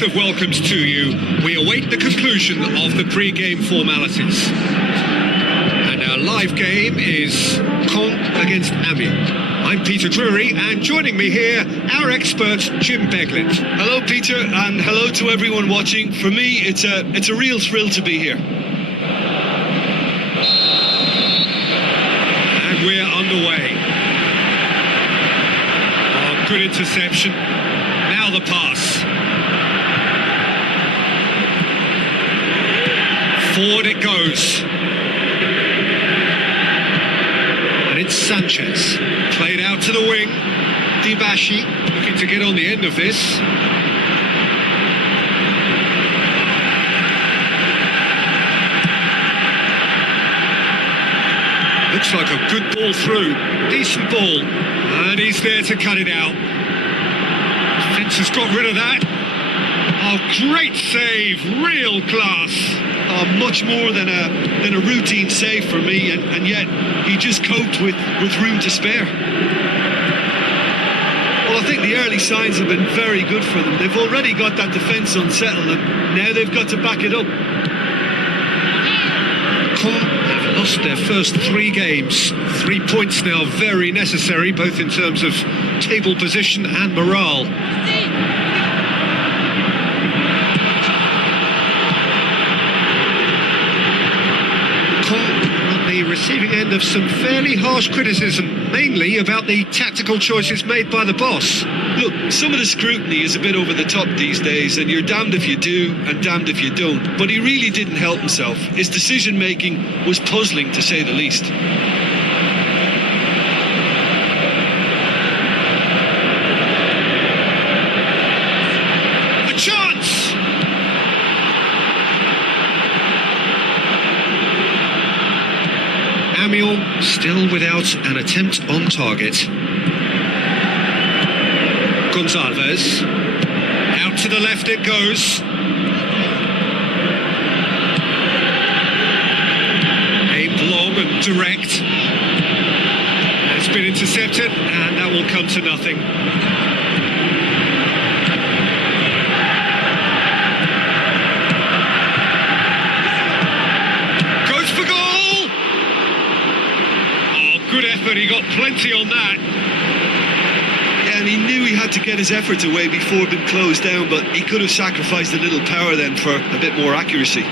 Of welcomes to you. We await the conclusion of the pre-game formalities. And our live game is Con against Amiens. I'm Peter Drury, and joining me here, our expert, Jim Beglin. Hello, Peter, and hello to everyone watching. For me, it's a real thrill to be here. And we're underway. Oh, good interception. Now the pass. Forward it goes. And it's Sanchez. Played out to the wing. Dibashi looking to get on the end of this. Looks like a good ball through. Decent ball. And he's there to cut it out. Defence has got rid of that. Oh, great save. Real class. Much more than a routine save for me, and yet he just coped with room to spare. Well, I think the early signs have been very good for them. They've already got that defence unsettled, and now they've got to back it up. Coba have lost their first 3 games. 3 points now very necessary, both in terms of table position and morale. The receiving end of some fairly harsh criticism, mainly about the tactical choices made by the boss. Look, some of the scrutiny is a bit over the top these days, and you're damned if you do and damned if you don't. But he really didn't help himself. His decision-making was puzzling, to say the least. A chance! Amiens still without an attempt on target. Gonzalez. Out to the left it goes. Aimed long and direct. It's been intercepted, and that will come to nothing. Good effort, he got plenty on that. Yeah, and he knew he had to get his efforts away before being closed down, but he could have sacrificed a little power then for a bit more accuracy.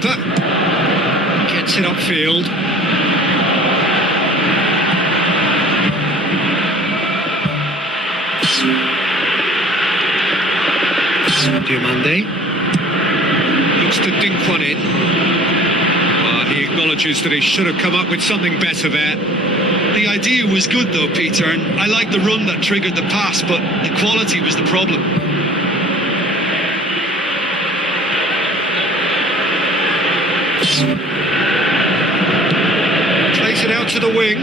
keeper. Gets it upfield. Diomande. Looks to dink one in. He acknowledges that he should have come up with something better there. The idea was good though, Peter, and I like the run that triggered the pass, but the quality was the problem. Plays it out to the wing.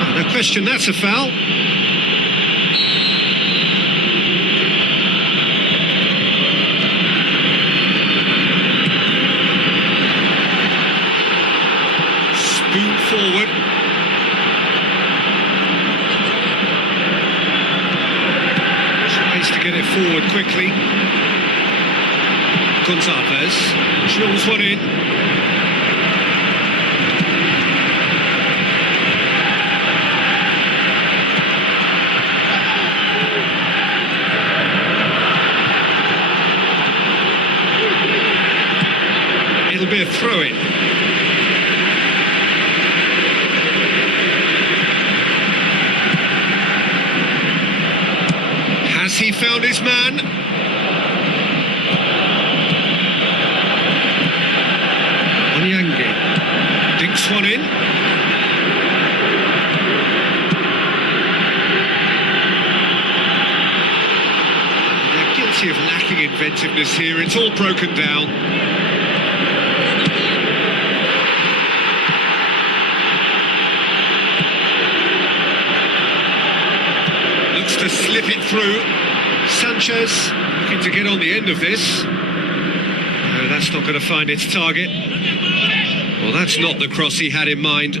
Oh, no question, that's a foul. Spoon forward. Tries to get it forward quickly. Gonzalez drills one in. It'll be a throw-in. Has he found his man? Dinks one in. They're guilty of lacking inventiveness here. It's all broken down. Looks to slip it through. Sanchez looking to get on the end of this. No, that's not going to find its target. Well, that's not the cross he had in mind.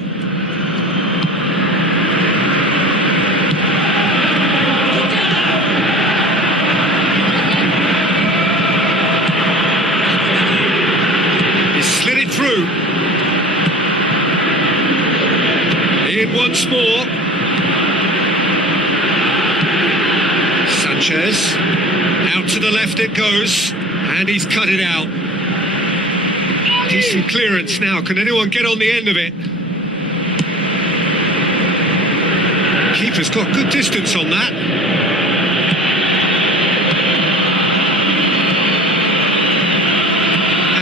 He slid it through. In once more. Sanchez. Out to the left it goes. And he's cut it out. Decent clearance now. Can anyone get on the end of it? Keeper's got good distance on that.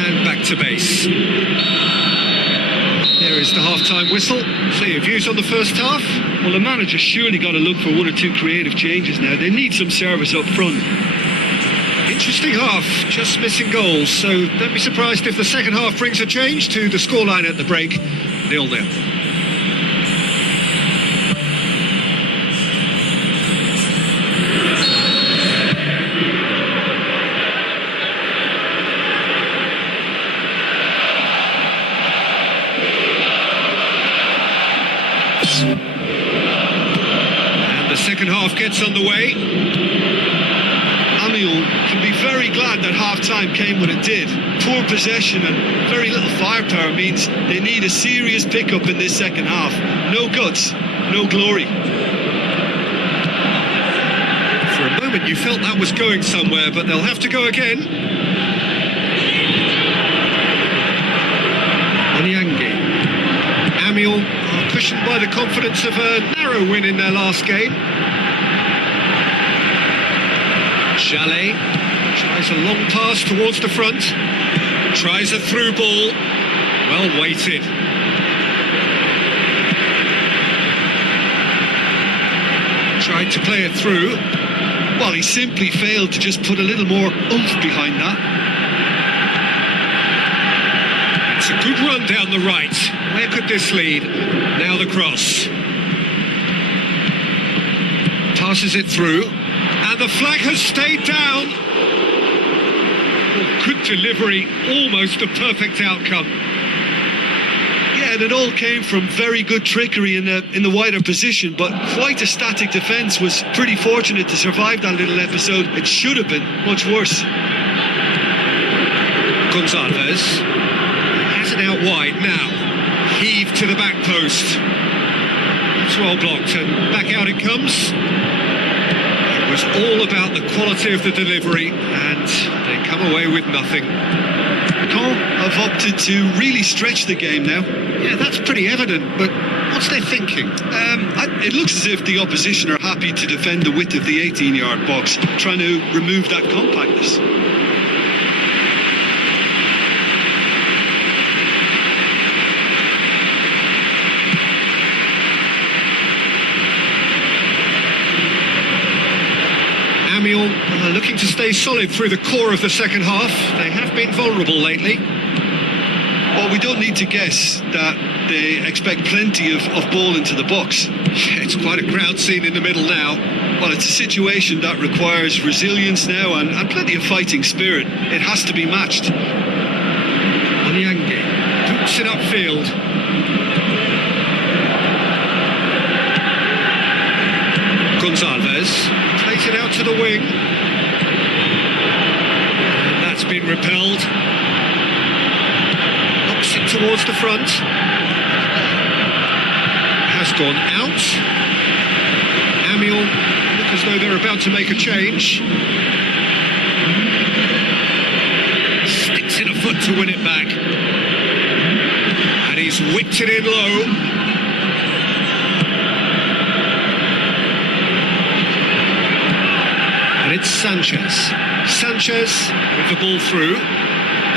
And back to base. There is the half-time whistle. So your views on the first half? Well, the manager's surely got to look for one or two creative changes now. They need some service up front. Interesting half, just missing goals, so don't be surprised if the second half brings a change to the scoreline at the break, 0-0. And the second half gets underway. Can be very glad that half-time came when it did. Poor possession and very little firepower means they need a serious pickup in this second half. No guts, no glory. For a moment you felt that was going somewhere, but they'll have to go again. Onyangi. Amiel are cushioned by the confidence of a narrow win in their last game. Chalet tries a long pass towards the front. Tries a through ball. Well weighted. Tried to play it through. Well, he simply failed to just put a little more oomph behind that. It's a good run down the right. Where could this lead? Now the cross. Passes it through. And the flag has stayed down. Well, good delivery, almost a perfect outcome. Yeah, and it all came from very good trickery in the wider position, but quite a static defence. Was pretty fortunate to survive that little episode. It should have been much worse. Gonzalez has it out wide now. Heave to the back post. It's well blocked and back out it comes. It was all about the quality of the delivery and they come away with nothing. Caen have opted to really stretch the game now. Yeah, that's pretty evident, but what's their thinking? It looks as if the opposition are happy to defend the width of the 18-yard box, trying to remove that compactness. Amiens looking to stay solid through the core of the second half. They have been vulnerable lately. Well, we don't need to guess that they expect plenty of ball into the box. It's quite a crowd scene in the middle now. Well, it's a situation that requires resilience now and plenty of fighting spirit. It has to be matched. Onyange boots it upfield. Gonzalez plays it out to the wing. And that's been repelled. Knocks it towards the front. Has gone out. Amiens look as though they're about to make a change. Sticks in a foot to win it back. And he's whipped it in low. And it's Sanchez. Sanchez with the ball through.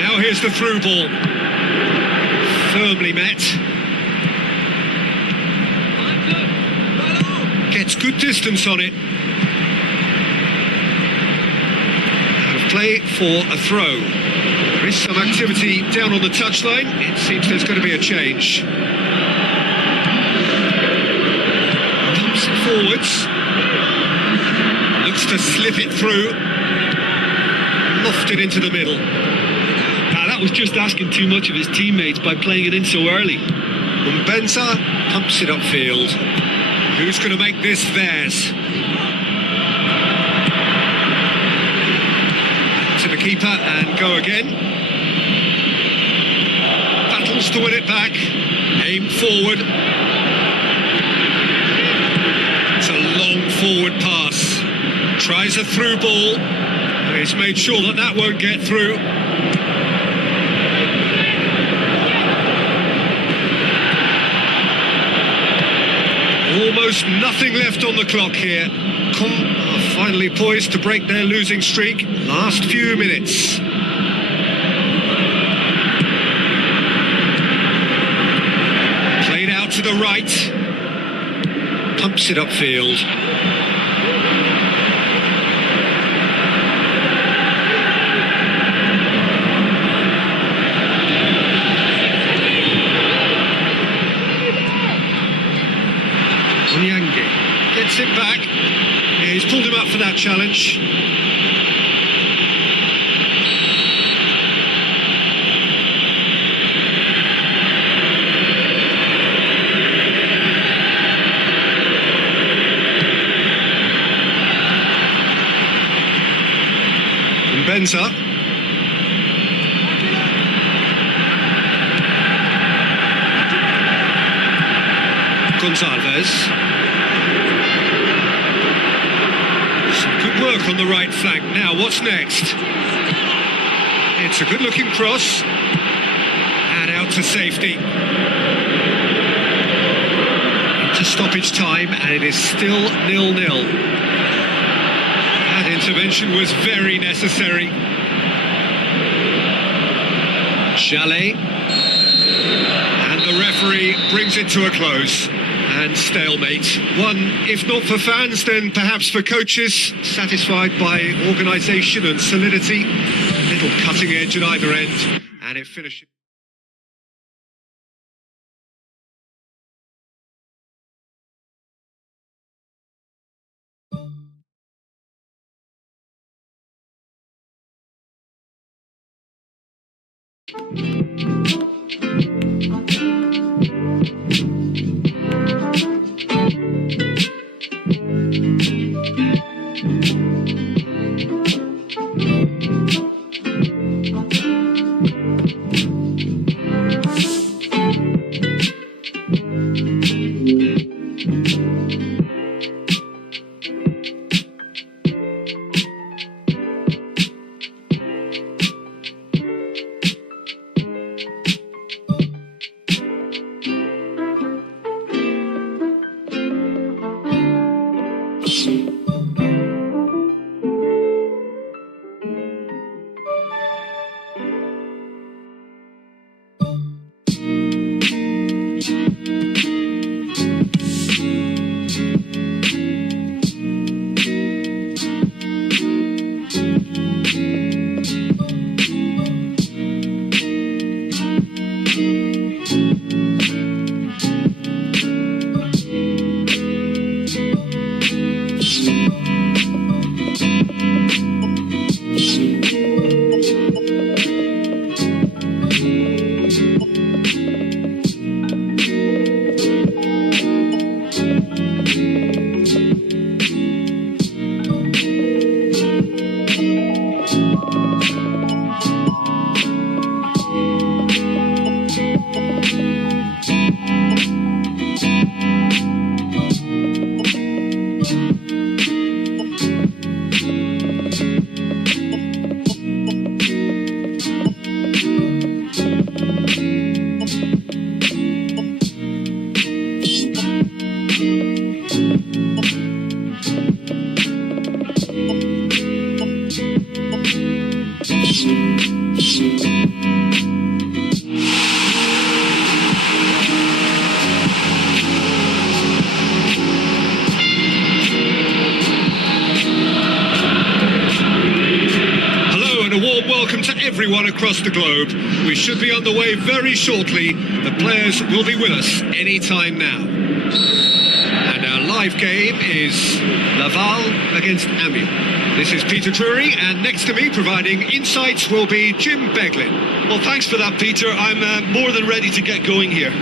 Now here's the through ball. Firmly met. Gets good distance on it. Out of play for a throw. There is some activity down on the touchline. It seems there's going to be a change. Pumps it forwards. Looks to slip it through. Lofted into the middle. That was just asking too much of his teammates by playing it in so early. Mbenza pumps it upfield. Who's going to make this theirs? To the keeper and go again. Battles to win it back. Aim forward. It's a long forward pass. Tries a through ball. He's made sure that that won't get through. Almost nothing left on the clock here. Caen are finally poised to break their losing streak. Last few minutes. Played out to the right. Pumps it upfield. Onyange gets it back. Yeah, he's pulled him up for that challenge. Mbenza. Gonzalez. Some good work on the right flank. Now, what's next? It's a good-looking cross. And out to safety. Into stoppage time, and it is still 0-0. That intervention was very necessary. Chalet. And the referee brings it to a close. And stalemate. One, if not for fans, then perhaps for coaches, satisfied by organisation and solidity. Little cutting edge at either end. And it finishes. Welcome to everyone across the globe. We should be on the way very shortly. The players will be with us any time now. And our live game is Laval against Amiens. This is Peter Drury, and next to me providing insights will be Jim Beglin. Well, thanks for that, Peter. I'm more than ready to get going here.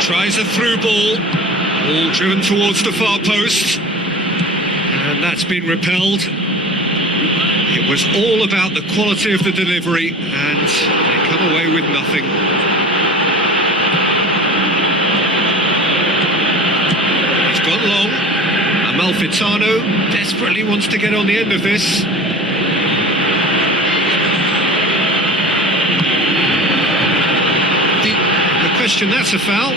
Tries a through ball, all driven towards the far post, and that's been repelled. It was all about the quality of the delivery, and they come away with nothing. He's gone long. Amalfitano desperately wants to get on the end of this. The question, that's a foul.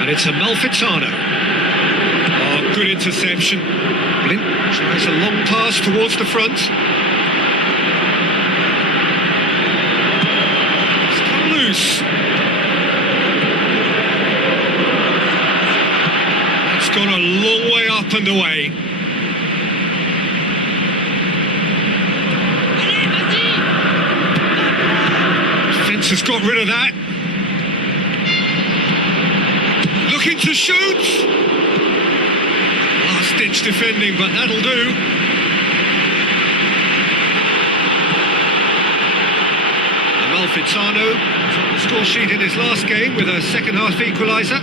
And it's Amalfitano. Oh, good interception. Blint tries a long pass towards the front. It's come loose. It's gone a long way up and away. Has got rid of that. Looking to shoot. Last ditch defending, but that'll do. Amalfitano was on the score sheet in his last game with a second half equaliser.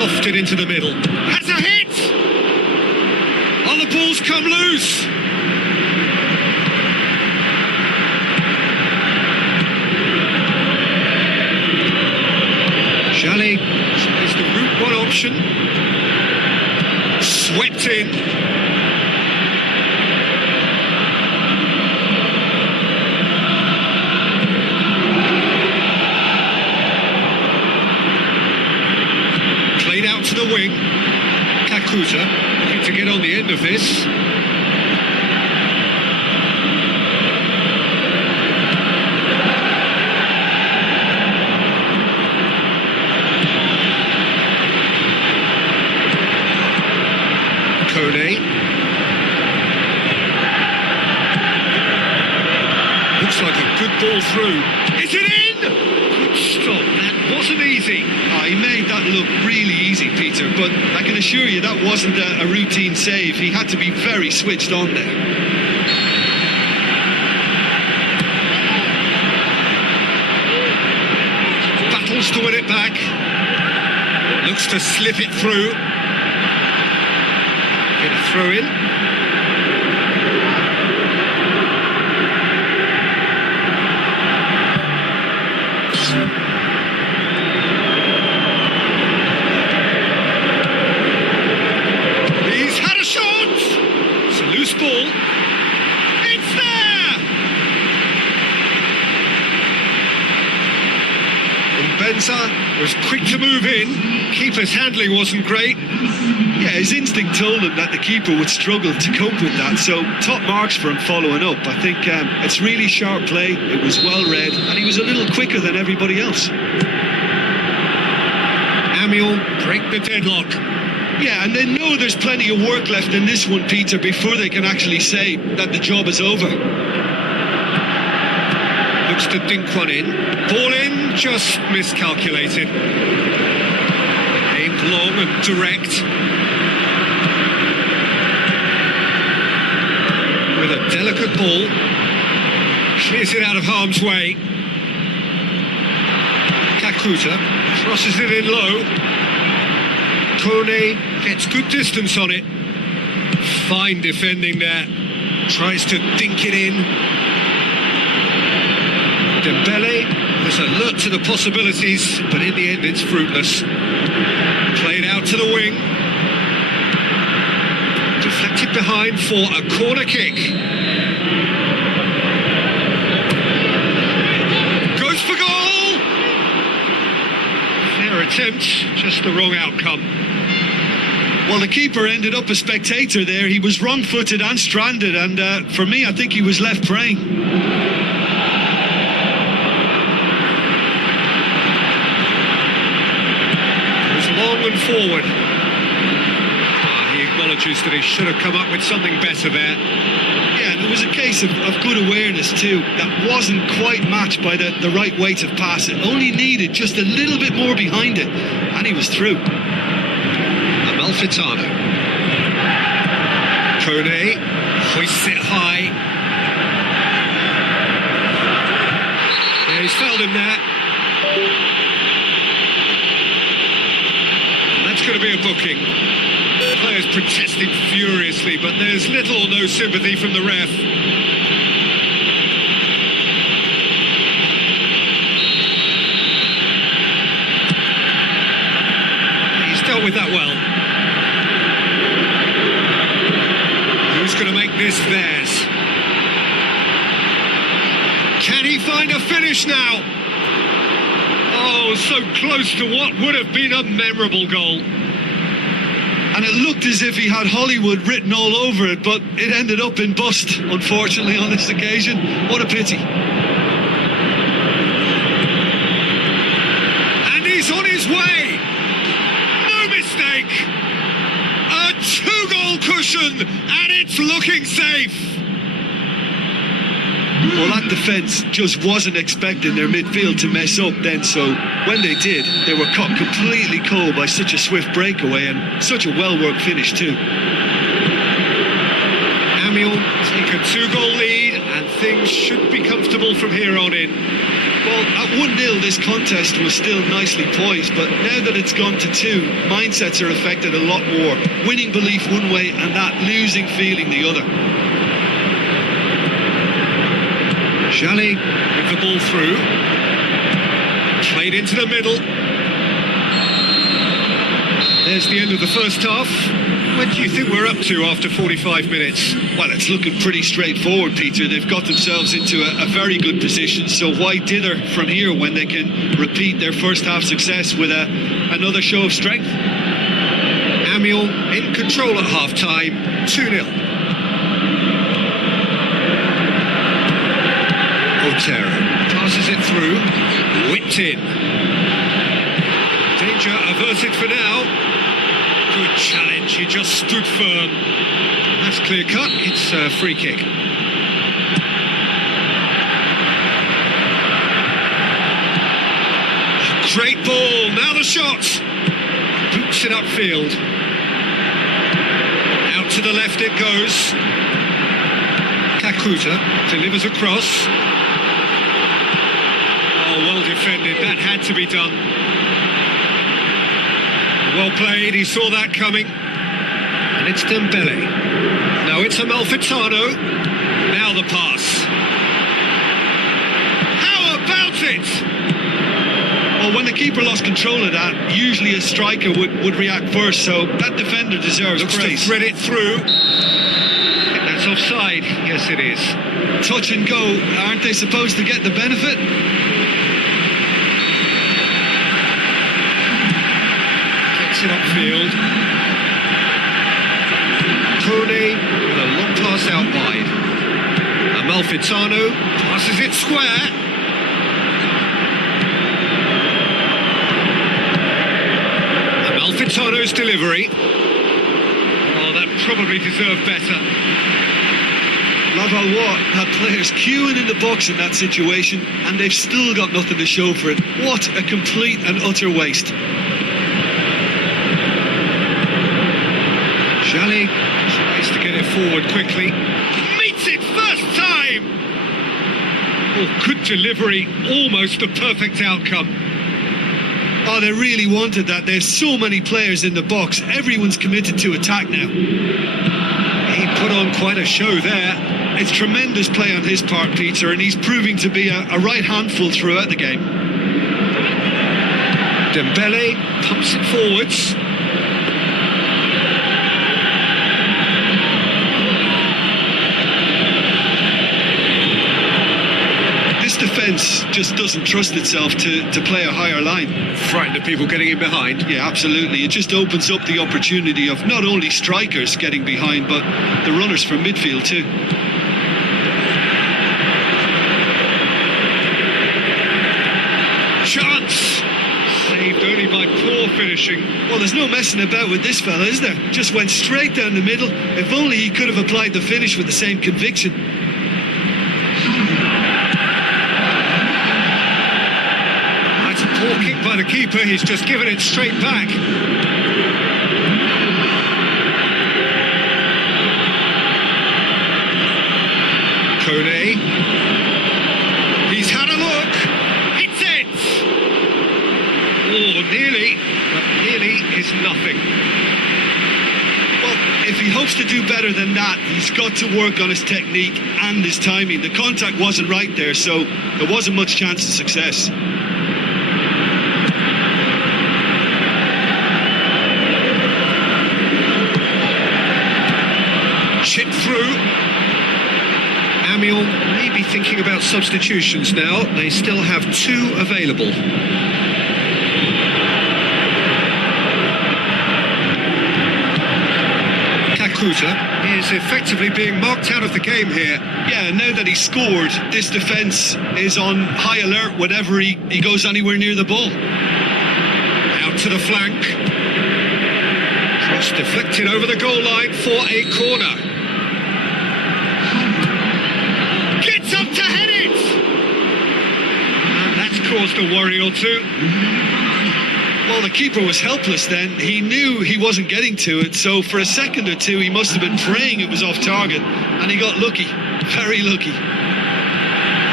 Lofted into the middle. Has a hit! Oh, the ball's come loose. Shally tries the route one option. Swept in. Played out to the wing. Kakuta looking to get on the end of this. Looks like a good ball through. Is it in? Good stop. That wasn't easy. Oh, he made that look really easy, Peter, but I can assure you that wasn't a routine save. He had to be very switched on there. Battles to win it back. Looks to slip it through. Get a throw in. He's had a shot. It's a loose ball. It's there. Benza was quick to move in. Keeper's handling wasn't great. Yeah, his instinct told him that the keeper would struggle to cope with that, so top marks for him following up. I think it's really sharp play, it was well read, and he was a little quicker than everybody else. Amiens break the deadlock. Yeah, and they know there's plenty of work left in this one, Peter, before they can actually say that the job is over. Looks to dink one in. Ball in, just miscalculated. Aimed long and direct. With a delicate ball. Clears it out of harm's way. Kakuta crosses it in low. Kone gets good distance on it. Fine defending there. Tries to dink it in. Dembele was alert to the possibilities, but in the end it's fruitless. Played out to the wing. Deflected behind for a corner kick. Goes for goal! Fair attempt, just the wrong outcome. Well, the keeper ended up a spectator there. He was wrong-footed and stranded, and for me, I think he was left praying. Goes long and forward. He acknowledges that he should have come up with something better there. Yeah, and it was a case of good awareness too. That wasn't quite matched by the right weight of pass. It only needed just a little bit more behind it, and he was through. Amalfitano. Kone hoists it high. Yeah, he's fouled him there. And that's going to be a booking. The players protested furiously, but there's little or no sympathy from the ref. He's dealt with that well. Who's going to make this theirs? Can he find a finish now? Oh, so close to what would have been a memorable goal. And it looked as if he had Hollywood written all over it, but it ended up in bust, unfortunately, on this occasion. What a pity. And he's on his way. No mistake. A 2-goal cushion, and it's looking safe. Well, that defence just wasn't expecting their midfield to mess up then, so when they did, they were caught completely cold by such a swift breakaway and such a well-worked finish too. Amiel take a 2-goal lead, and things should be comfortable from here on in. Well, at 1-0 this contest was still nicely poised, but now that it's gone to 2, mindsets are affected a lot more. Winning belief one way and that losing feeling the other. Jali with the ball through. Played into the middle. There's the end of the first half. What do you think we're up to after 45 minutes? Well, it's looking pretty straightforward, Peter. They've got themselves into a very good position, so why dither from here when they can repeat their first half success with another show of strength? Amiel in control at half-time, 2-0. Otero passes it through, whipped in. Danger averted for now. Good challenge, he just stood firm. That's clear cut, it's a free kick. Great ball, now the shot. Boots it upfield. Out to the left it goes. Kakuta delivers across. Oh, well defended, that had to be done. Well played, he saw that coming. And it's Dembele. No, it's Amalfitano. Now the pass. How about it? Well, when the keeper lost control of that, usually a striker would react first, so that defender deserves Looks praise. to thread it through. I think that's offside. Yes, it is. Touch and go, aren't they supposed to get the benefit? It upfield. Kone with a long pass out wide. Amalfitano passes it square. Amalfitano's delivery. Oh, that probably deserved better. Lavallois had players queuing in the box in that situation, and they've still got nothing to show for it. What a complete and utter waste. Jali tries to get it forward quickly. Meets it first time! Oh, good delivery, almost the perfect outcome. Oh, they really wanted that. There's so many players in the box. Everyone's committed to attack now. He put on quite a show there. It's tremendous play on his part, Peter, and he's proving to be a right handful throughout the game. Dembele pumps it forwards. This defence just doesn't trust itself to play a higher line. Frightened of people getting in behind. Yeah, absolutely. It just opens up the opportunity of not only strikers getting behind, but the runners from midfield too. Chance! Saved only by poor finishing. Well, there's no messing about with this fella, is there? Just went straight down the middle. If only he could have applied the finish with the same conviction. That's a poor kick by the keeper. He's just given it straight back. Kone. He's had a look. It's it! Oh, nearly. But nearly is nothing. Well, if he hopes to do better than that, he's got to work on his technique and his timing. The contact wasn't right there, so there wasn't much chance of success. Chip through. Amiel may be thinking about substitutions now. They still have 2 available. Kakuta is effectively being marked out of the game here. Yeah, now that he's scored, this defence is on high alert whenever he goes anywhere near the ball. Out to the flank. Cross deflected over the goal line for a corner. Gets up to head it! And that's caused a worry or two. Well, the keeper was helpless then. He knew he wasn't getting to it, so for a second or two he must have been praying it was off target, and he got lucky. Very lucky.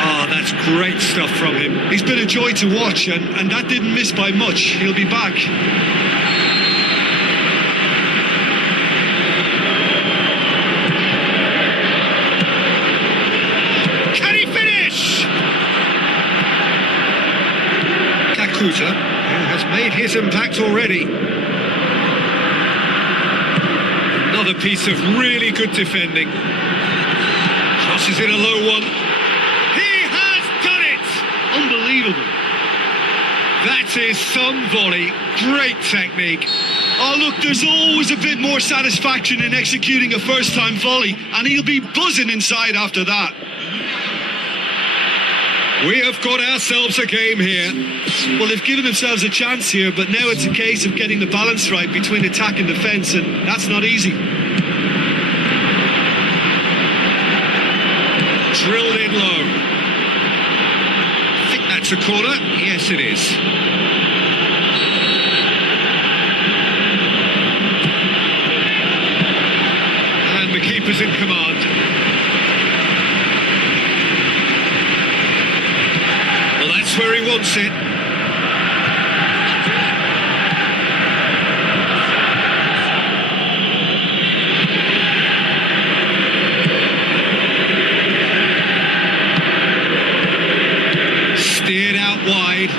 Ah, that's great stuff from him. He's been a joy to watch, and that didn't miss by much. He'll be back. Can he finish? Kakuta, who has made his impact already. Another piece of really good defending. Crosses in a low one. He has done it! Unbelievable. That is some volley. Great technique. Oh, look, there's always a bit more satisfaction in executing a first-time volley, and he'll be buzzing inside after that. We have got ourselves a game here. Well, they've given themselves a chance here, but now it's a case of getting the balance right between attack and defence, and that's not easy. Drilled in low. I think that's a corner. Yes, it is. And the keeper's in command. Well, that's where he wants it. Steered out wide.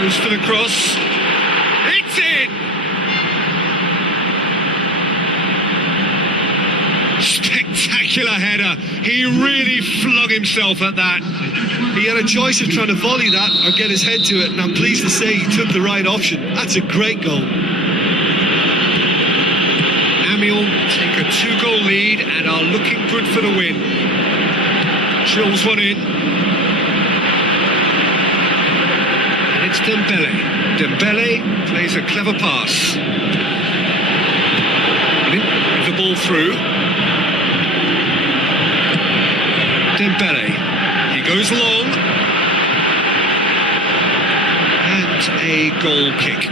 Goes for the cross. It's in! Spectacular header. He really flung himself at that. He had a choice of trying to volley that or get his head to it, and I'm pleased to say he took the right option. That's a great goal. Amiel take a 2-goal lead and are looking good for the win. Drills one in. And it's Dembele. Dembele plays a clever pass. The ball through. Dembele. He goes long. And a goal kick.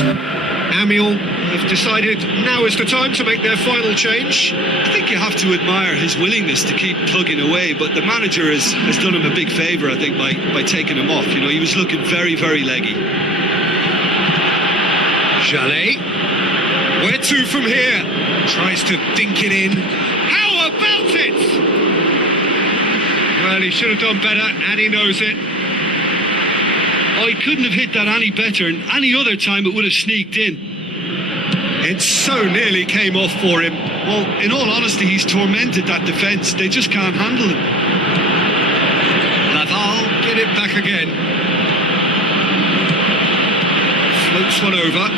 Amiel have decided now is the time to make their final change. I think you have to admire his willingness to keep plugging away, but the manager has done him a big favour, I think, by taking him off. You know, he was looking very, very leggy. Jallet. Where to from here? Tries to dink it in. How about it? Well, he should have done better, and he knows it. Oh, he couldn't have hit that any better, and any other time it would have sneaked in. It so nearly came off for him. Well, in all honesty, he's tormented that defence. They just can't handle him. Laval get it back again. Floats one over.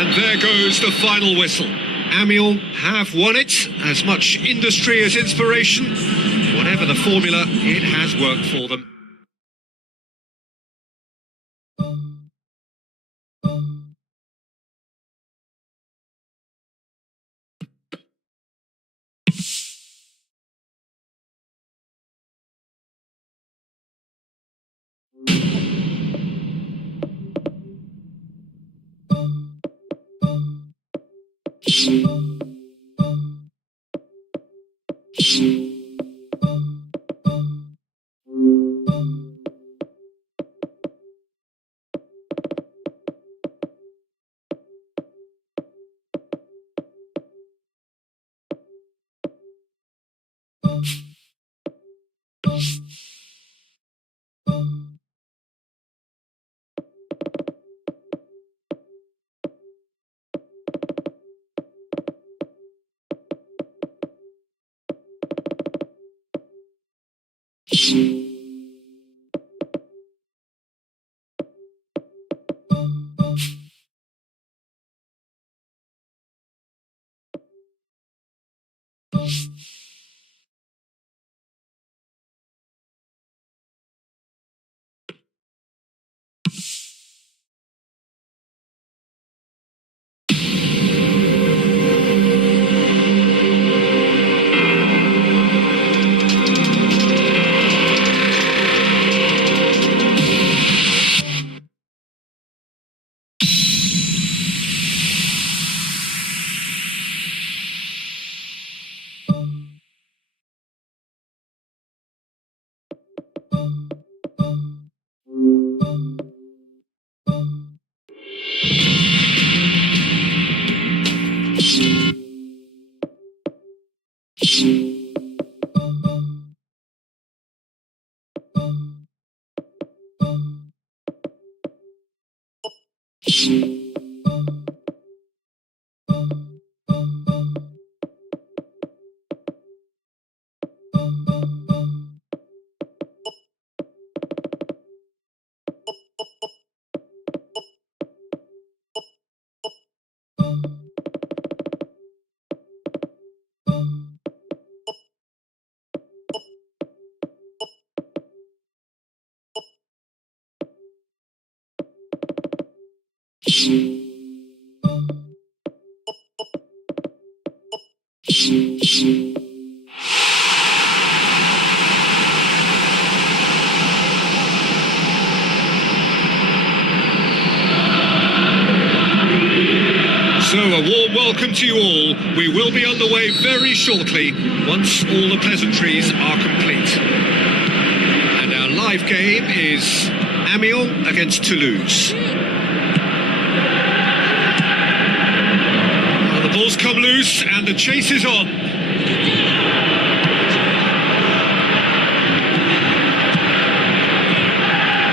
And there goes the final whistle. Amiel have won it. As much industry as inspiration. Whatever the formula, it has worked for them. So a warm welcome to you all. We will be on the way very shortly once all the pleasantries are complete. And our live game is Amiel against Toulouse. Well, the ball's come loose and the chase is on.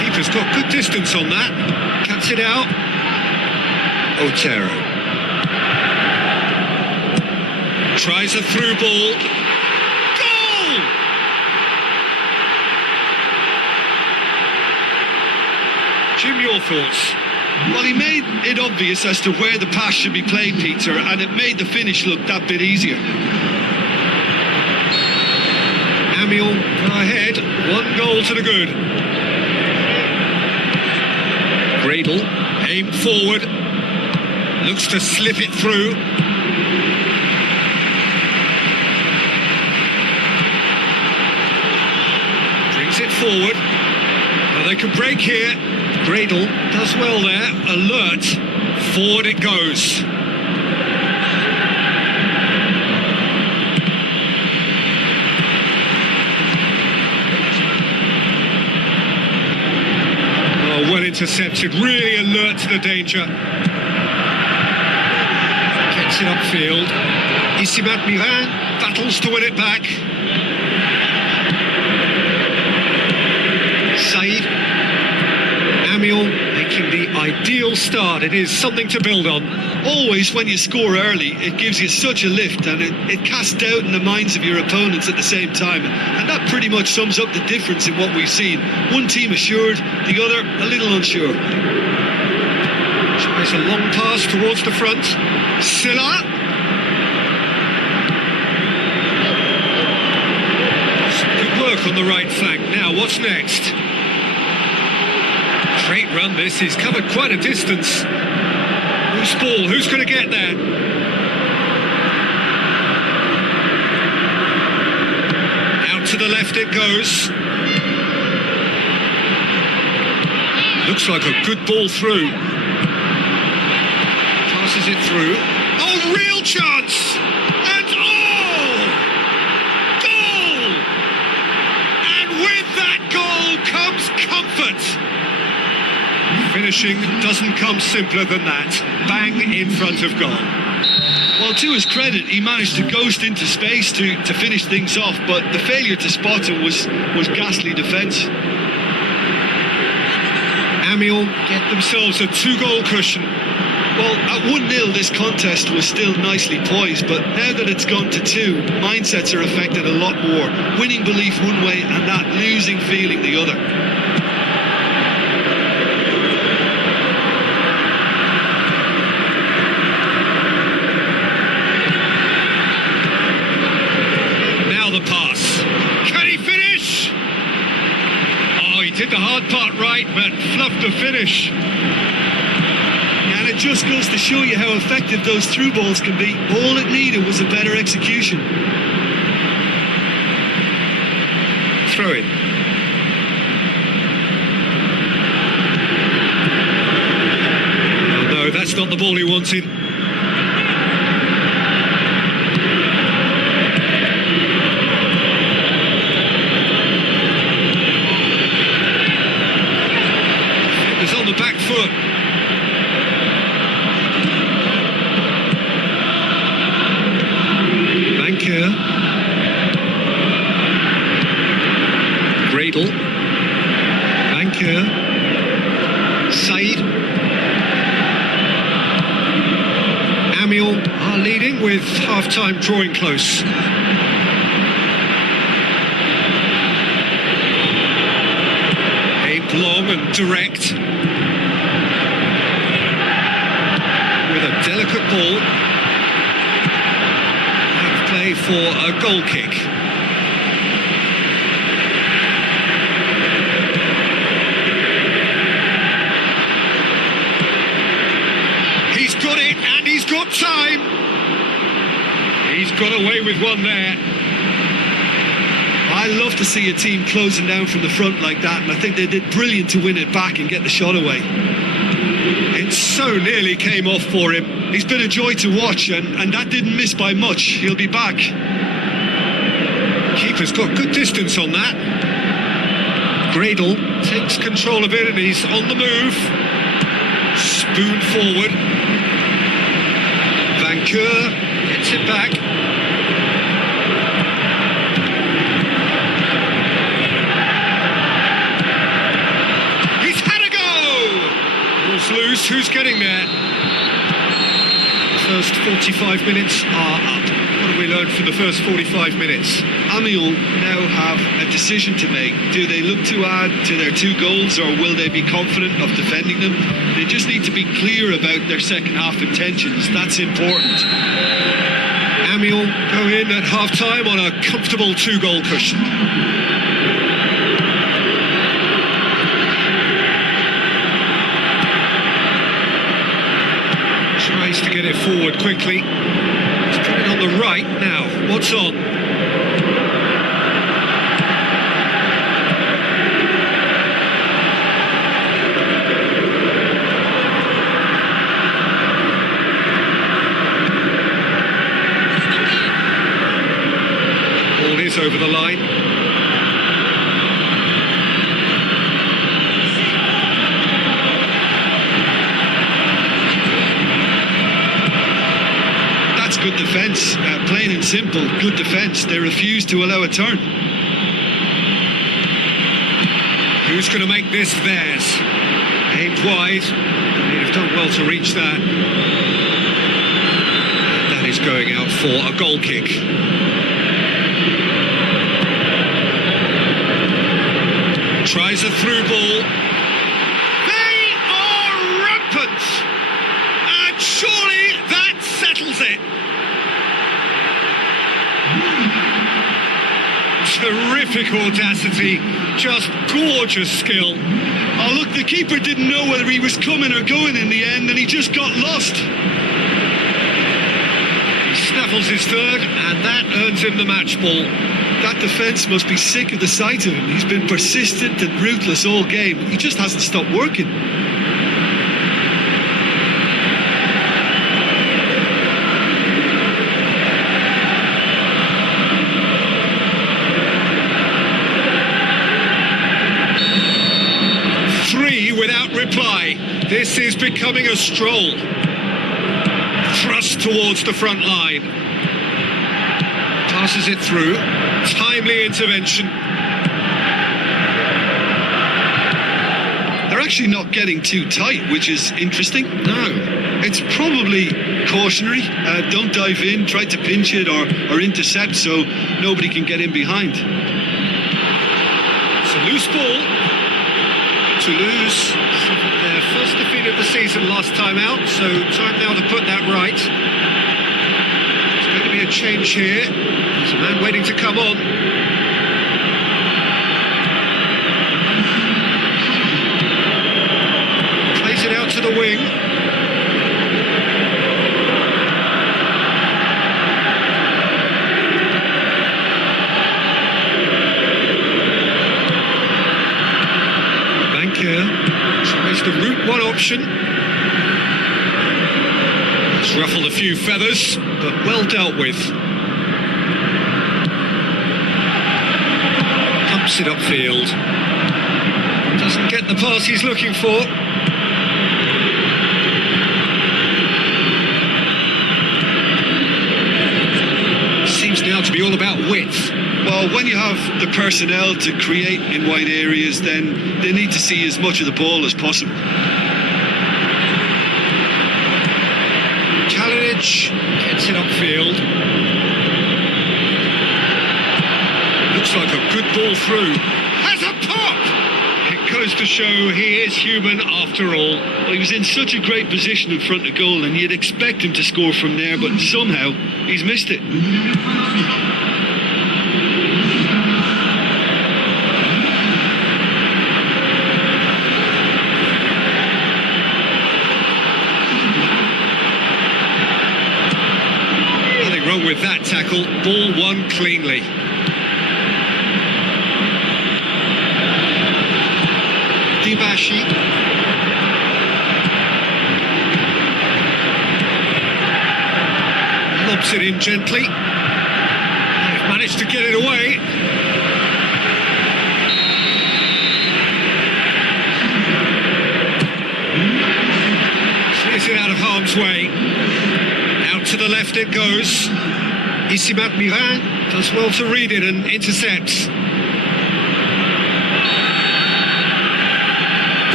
Keeper's got good distance on that. Cuts it out. Otero. Tries a through ball. Goal! Jim, your thoughts? Well, he made it obvious as to where the pass should be played, Peter, and it made the finish look that bit easier. Amiel ahead, 1 goal to the good. Gradle, aimed forward, looks to slip it through. Plays it forward. Well, they can break here. Gradle does well there. Alert. Forward it goes. Oh, well intercepted. Really alert to the danger. Gets it upfield. Isimat Miran battles to win it back. Said. Amiel making the ideal start. It is something to build on. Always when you score early, it gives you such a lift, and it casts doubt in the minds of your opponents at the same time. And that pretty much sums up the difference in what we've seen. One team assured, the other a little unsure. Tries a long pass towards the front. Silla. Good work on the right flank. Now, what's next? Great run this. He's covered quite a distance. Loose ball. Who's going to get there? Out to the left it goes. Looks like a good ball through. Passes it through. Oh, real chance! And goal! And with that goal comes comfort. Finishing doesn't come simpler than that. Bang in front of goal. Well, to his credit, he managed to ghost into space to finish things off, but the failure to spot him was ghastly defence. Amiel get themselves a 2-goal cushion. Well, at 1-0 this contest was still nicely poised, but now that it's gone to 2, mindsets are affected a lot more. Winning belief one way and that losing feeling the other. The pass. Can he finish? Oh, he did the hard part right, but fluffed the finish. And it just goes to show you how effective those through balls can be. All it needed was a better execution. Throw it. Oh no, that's not the ball he wanted. On the back foot. Banker. Gradle. Banker. Said. Amiel are leading with half-time drawing close. Aimed long and direct. With a delicate ball. And play for a goal kick. He's got it, and he's got time. He's got away with one there. I love to see a team closing down from the front like that, and I think they did brilliant to win it back and get the shot away. It so nearly came off for him. He's been a joy to watch, and that didn't miss by much. He'll be back. Keeper's got good distance on that. Gradle takes control of it and he's on the move. Spoon forward. Vancoeur gets it back. He's had a go! Ball's loose. Who's getting there? The first 45 minutes are up. What have we learned from the first 45 minutes? Amiel now have a decision to make. Do they look to add to their 2 goals, or will they be confident of defending them? They just need to be clear about their second half intentions. That's important. Amiel go in at half-time on a comfortable 2-goal cushion. Tries to get it forward quickly. He's put it on the right now. What's on? gets over the line. That's good defence, plain and simple, good defence. They refuse to allow a turn. Who's going to make this theirs? Aimed wide. They'd have done well to reach that. That is going out for a goal kick. Tries a through ball. They are rampant! And surely that settles it. Terrific audacity, just gorgeous skill. Oh look, the keeper didn't know whether he was coming or going in the end, and he just got lost. He snaffles his third, and that earns him the match ball. That defence must be sick of the sight of him. He's been persistent and ruthless all game. He just hasn't stopped working. Without reply. This is becoming a stroll. Thrust towards the front line. Passes it through. Timely intervention. They're actually not getting too tight, which is interesting. No. It's probably cautionary. Don't dive in, try to pinch it or intercept so nobody can get in behind. It's a loose ball. Toulouse suffered their first defeat of the season last time out, so time now to put that right. There's going to be a change here. There's a man waiting to come on. Plays it out to the wing. Tries the route one option. It's ruffled a few feathers, but well dealt with. Pumps it upfield. Doesn't get the pass he's looking for. Seems now to be all about width. Well, when you have the personnel to create in wide areas, then they need to see as much of the ball as possible. Kalinic gets it upfield. Looks like a good ball through. Has a pop! It goes to show he is human after all. Well, he was in such a great position in front of goal, and you'd expect him to score from there, but somehow he's missed it. Wrong with that tackle, ball won cleanly. Dibashi. Lobs it in gently. They've managed to get it away. Clears it out of harm's way. Out to the left it goes. Isimat Mirin does well to read it and intercepts.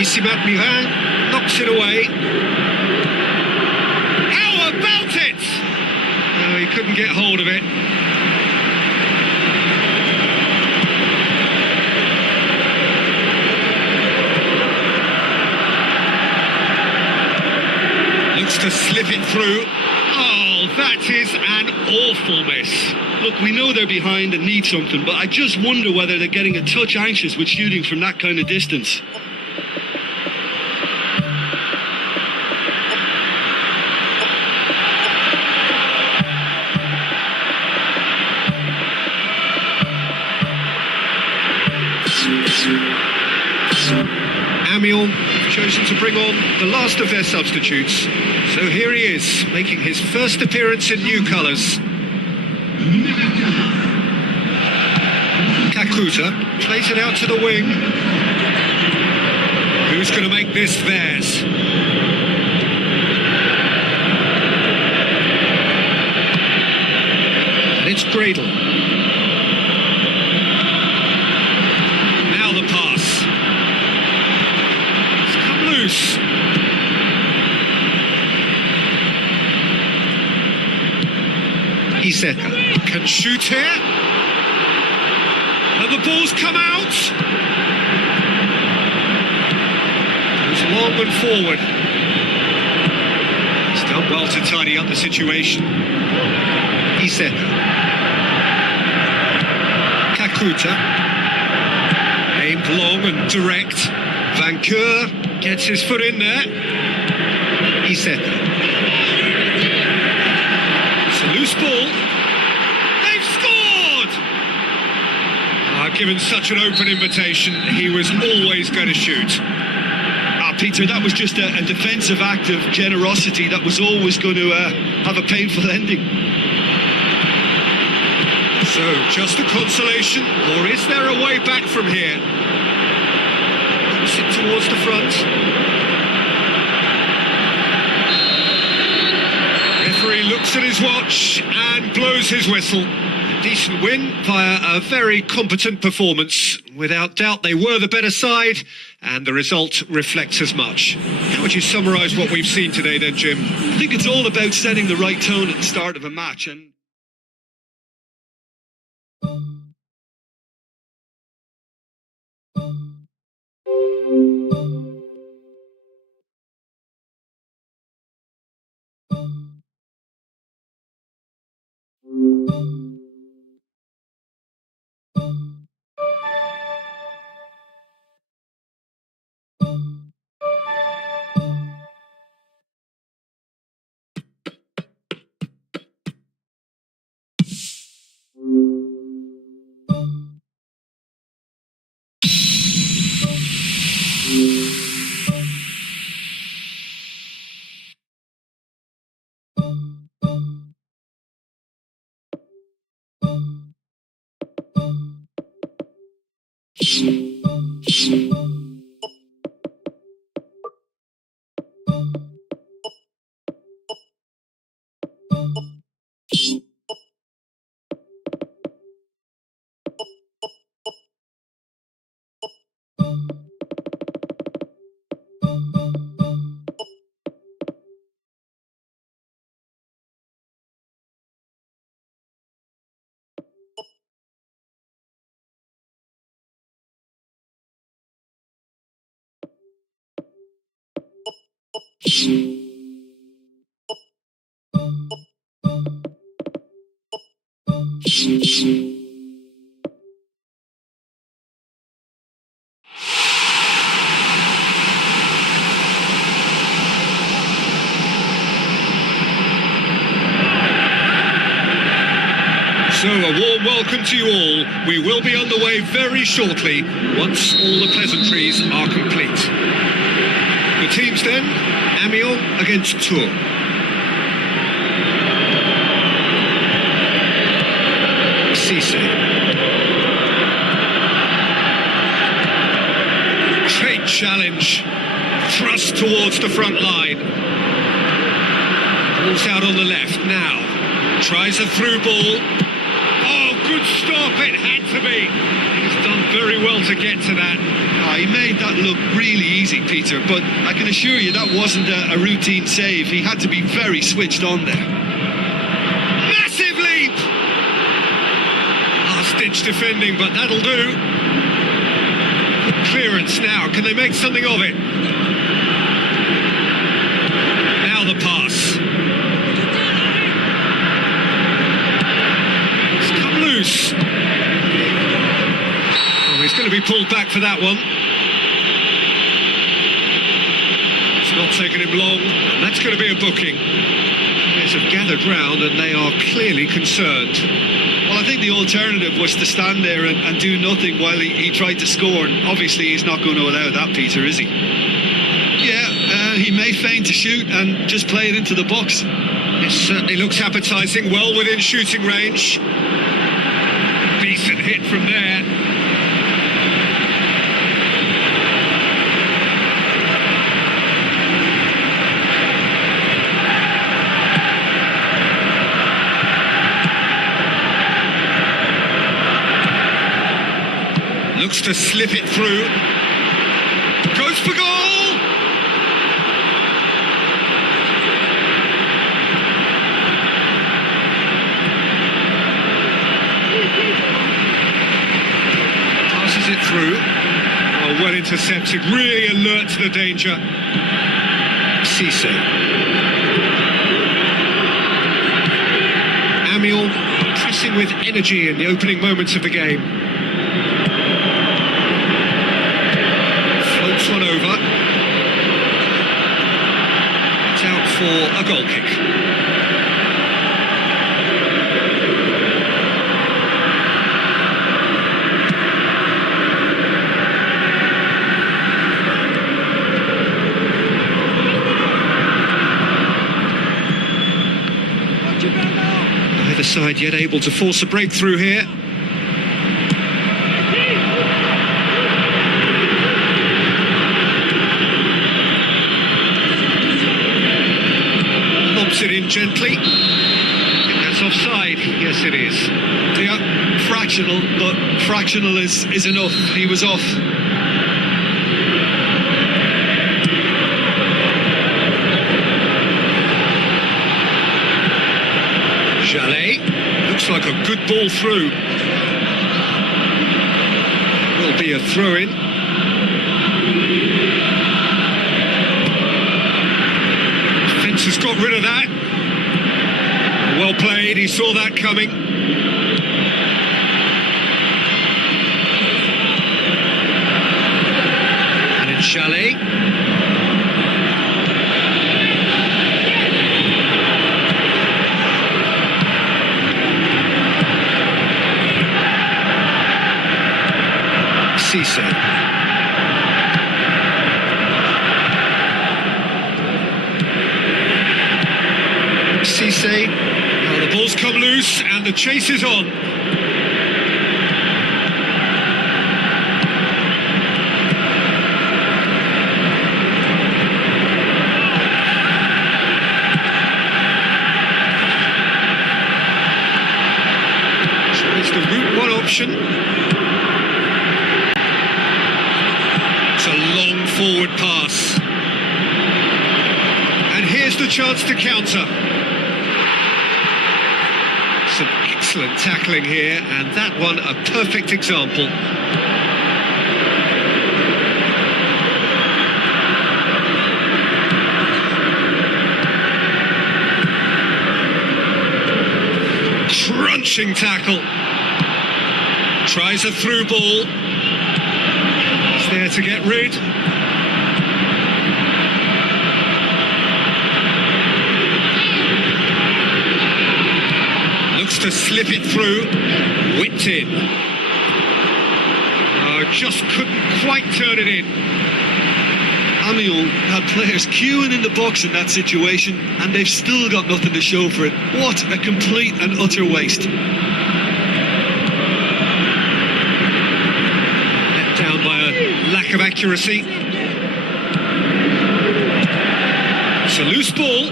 Isimat Mirin knocks it away. How about it? No, he couldn't get hold of it. Looks to slip it through. Oh, that is an awful miss. Look, we know they're behind and need something, but I just wonder whether they're getting a touch anxious with shooting from that kind of distance. Amiens have chosen to bring on the last of their substitutes. So here he is, making his first appearance in new colours. Kakuta plays it out to the wing. Who's going to make this theirs? And it's Gradle. Now the pass. It's come loose. Iseka can shoot here. And the ball's come out. Goes long and forward. He's done well to tidy up the situation. Iseka. Kakuta. Aimed long and direct. Van Keur gets his foot in there. Iseka. It's a loose ball. They've scored! Given such an open invitation, he was always going to shoot. Peter, that was just a defensive act of generosity that was always going to have a painful ending. So, just a consolation, or is there a way back from here? Puts it towards the front. Referee looks at his watch and blows his whistle. Decent win via a very competent performance. Without doubt, they were the better side, and the result reflects as much. How would you summarise what we've seen today then, Jim? I think it's all about setting the right tone at the start of a match, and So, a warm welcome to you all. We will be underway very shortly, once all the pleasantries are complete. The teams then, Amiens against Tours. Cisse. Great challenge. Thrust towards the front line. Ball's out on the left now. Tries a through ball. Oh, good stop, it had to be. He's done very well to get to that. he made that look really easy, Peter, but I can assure you that wasn't a routine save. He had to be very switched on there. Massive leap! Last-ditch defending, but that'll do. Good clearance now. Can they make something of it? Now the pass. Loose. Oh, he's going to be pulled back for that one. It's not taken him long, and that's going to be a booking. Players have gathered round and they are clearly concerned. Well, I think the alternative was to stand there and do nothing while he tried to score, and obviously he's not going to allow that, Peter, is he? Yeah, he may feign to shoot and just play it into the box. It certainly looks appetising, well within shooting range. Decent hit from there. Looks to slip it through. Goes for goal! Passes it through. Oh, well intercepted. Really alert to the danger. Cisse. Amiel pressing with energy in the opening moments of the game. Floats one over. It's out for a goal kick. Neither side yet able to force a breakthrough here. It in gently. I think that's offside. Yes, it is. Yeah, fractional, but fractional is enough. He was off. Jallet. Looks like a good ball through. Will be a throw-in. Defence has got rid of that. Well played, he saw that coming. And it's Jallet. Cisse. Cisse. Oh, the ball's come loose and the chase is on. Tries the route one option. It's a long forward pass. And here's the chance to counter. Some excellent tackling here, and that one a perfect example. Crunching tackle. Tries a through ball. It's there to get rid. Looks to slip it through. Whipped in. Oh, just couldn't quite turn it in. Amiel had players queuing in the box in that situation, and they've still got nothing to show for it. What a complete and utter waste. Let down by a lack of accuracy. It's a loose ball.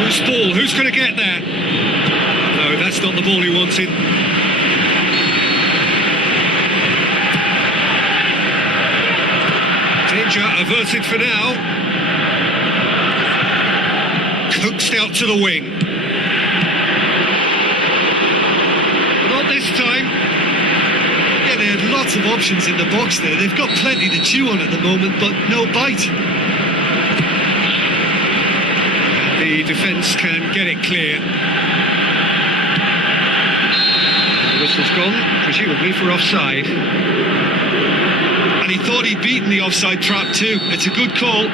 Loose ball, who's going to get there? No, that's not the ball he wanted. Danger averted for now. Coaxed out to the wing. Not this time. Yeah, they had lots of options in the box there. They've got plenty to chew on at the moment, but no bite. The defence can get it clear. The whistle's gone, presumably for offside. And he thought he'd beaten the offside trap too. It's a good call.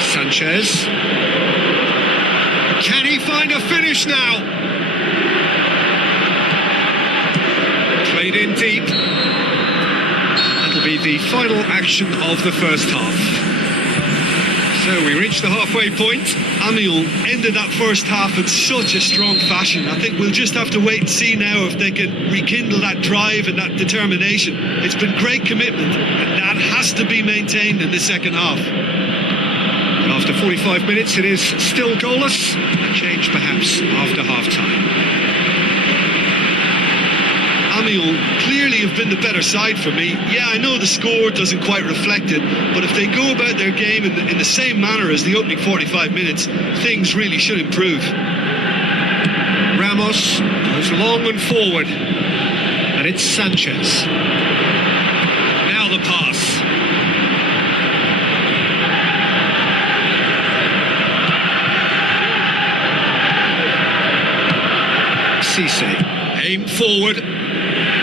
Sanchez. Can he find a finish now? Played in deep. That'll be the final action of the first half. So we reach the halfway point. Amiens ended that first half in such a strong fashion. I think we'll just have to wait and see now if they can rekindle that drive and that determination. It's been great commitment, and that has to be maintained in the second half. After 45 minutes, it is still goalless. A change perhaps after half-time. Amiens clearly have been the better side for me. Yeah, I know the score doesn't quite reflect it, but if they go about their game in the same manner as the opening 45 minutes, things really should improve. Ramos goes long and forward, and it's Sanchez. Now the pass. Cisse, aim forward.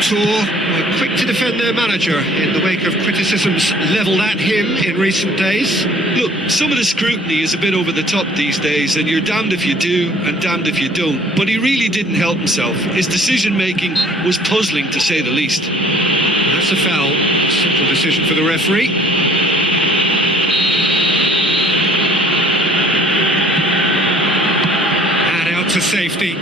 Tour were quick to defend their manager in the wake of criticisms levelled at him in recent days. Look, some of the scrutiny is a bit over the top these days, and you're damned if you do and damned if you don't. But he really didn't help himself. His decision-making was puzzling, to say the least. That's a foul. Simple decision for the referee. And out to safety.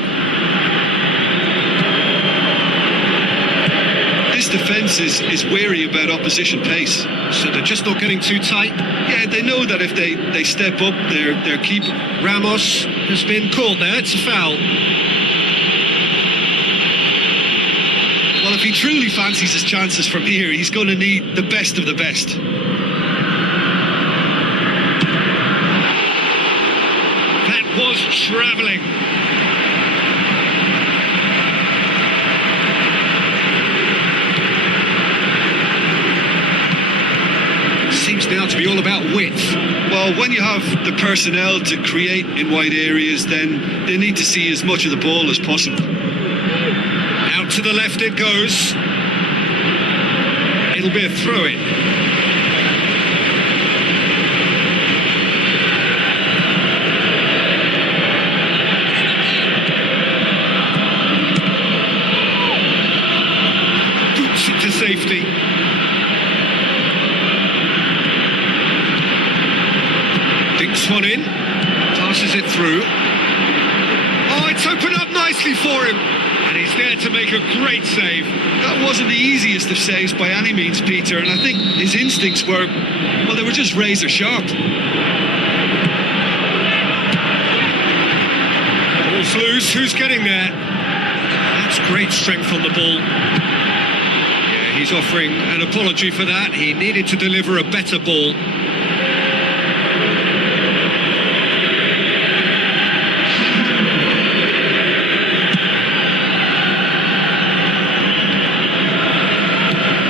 This defence is wary about opposition pace. So they're just not getting too tight. Yeah, they know that if they step up, their keeper. Ramos has been caught there. It's a foul. Well, if he truly fancies his chances from here, he's going to need the best of the best. That was travelling. Seems now to be all about width. Well, when you have the personnel to create in wide areas, then they need to see as much of the ball as possible. Out to the left it goes. It'll be a throw-in. Boots it to safety. Dinks one in, passes it through. Oh, it's opened up nicely for him, and he's there to make a great save. That wasn't the easiest of saves by any means, Peter, and I think his instincts were, well, they were just razor sharp. Ball's loose, who's getting there? That's great strength on the ball. Yeah, he's offering an apology for that. He needed to deliver a better ball.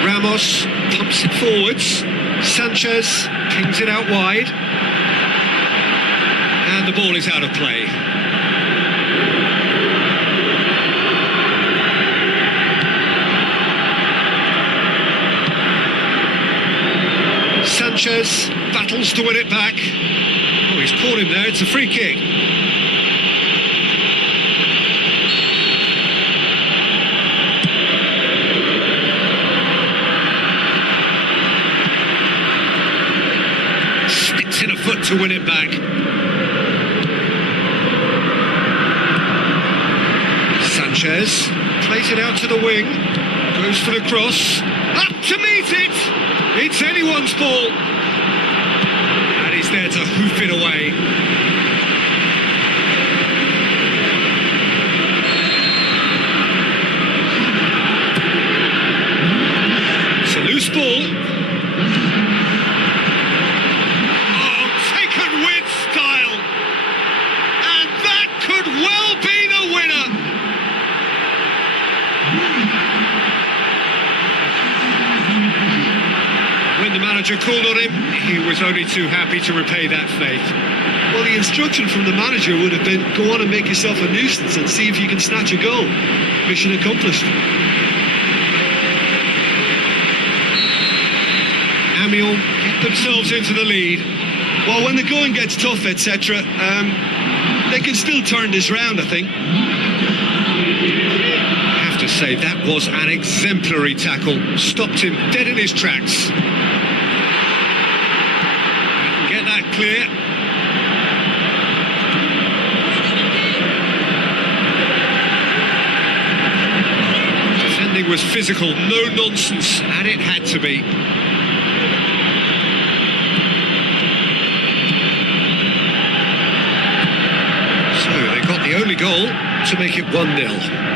Ramos pumps it forwards. Sanchez pings it out wide. And the ball is out of play. Sanchez battles to win it back. Oh, he's caught him there. It's a free kick. In a foot to win it back. Sanchez plays it out to the wing, goes for the cross, up to meet it. It's anyone's ball, and he's there to hoof it away. It's a loose ball. Well be the winner. When the manager called on him, he was only too happy to repay that faith. Well, the instruction from the manager would have been, go on and make yourself a nuisance and see if you can snatch a goal. Mission accomplished. Amiens get themselves into the lead. Well, when the going gets tough, etc., they can still turn this round, I think. I have to must say, that was an exemplary tackle. Stopped him dead in his tracks. He can get that clear. Defending was physical, no nonsense, and it had to be. So they got the only goal to make it 1-0.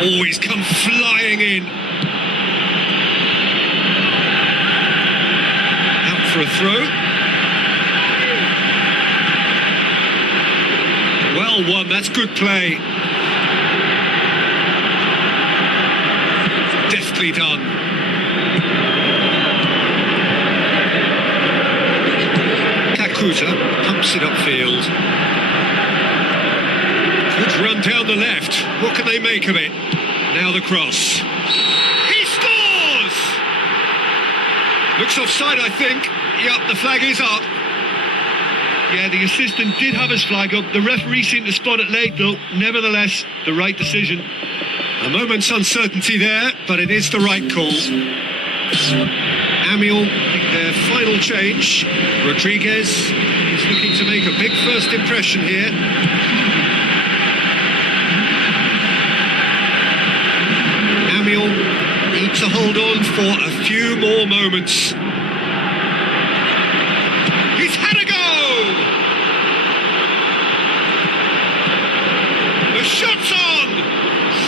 Oh, he's come flying in. Out for a throw. Well won, that's good play. Deftly done. Kakuta pumps it upfield. Good run down the left. What can they make of it? Now the cross. He scores! Looks offside, I think. Yep, the flag is up. Yeah, the assistant did have his flag up. The referee seemed to spot it late, though. Nevertheless, the right decision. A moment's uncertainty there, but it is the right call. Amiel make their final change. Rodriguez is looking to make a big first impression here. Amiel needs to hold on for a few more moments. He's had a go! The shot's on!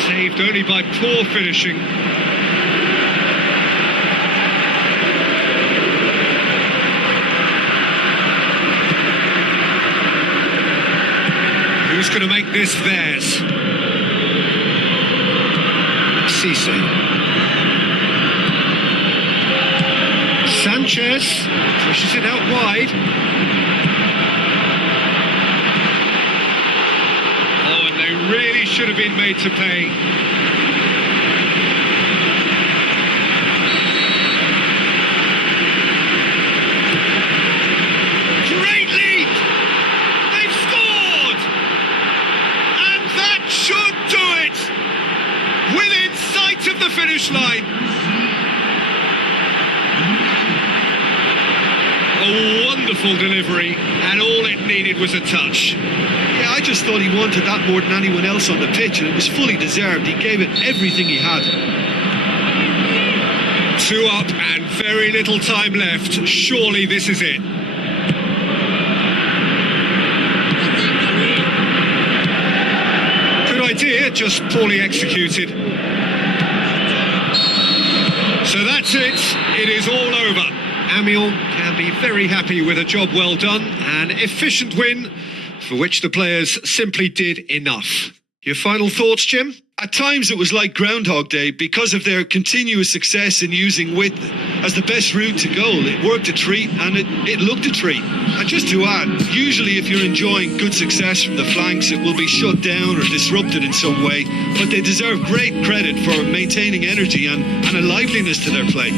Saved only by poor finishing. Who's going to make this theirs? Cisse. Sanchez pushes it out wide. Oh, and they really should have been made to pay. Great lead! They've scored! And that should do it! Within sight of the finish line. A wonderful delivery, and all it needed was a touch. Yeah, I just thought he wanted that more than anyone else on the pitch, and it was fully deserved. He gave it everything he had. 2 up and very little time left. Surely this is it. Good idea, just poorly executed. So that's it. It is all over. Amiel can be very happy with a job well done. An efficient win for which the players simply did enough. Your final thoughts, Jim? At times it was like Groundhog Day because of their continuous success in using width as the best route to goal. It worked a treat and it looked a treat. And just to add, usually if you're enjoying good success from the flanks, it will be shut down or disrupted in some way. But they deserve great credit for maintaining energy and a liveliness to their play.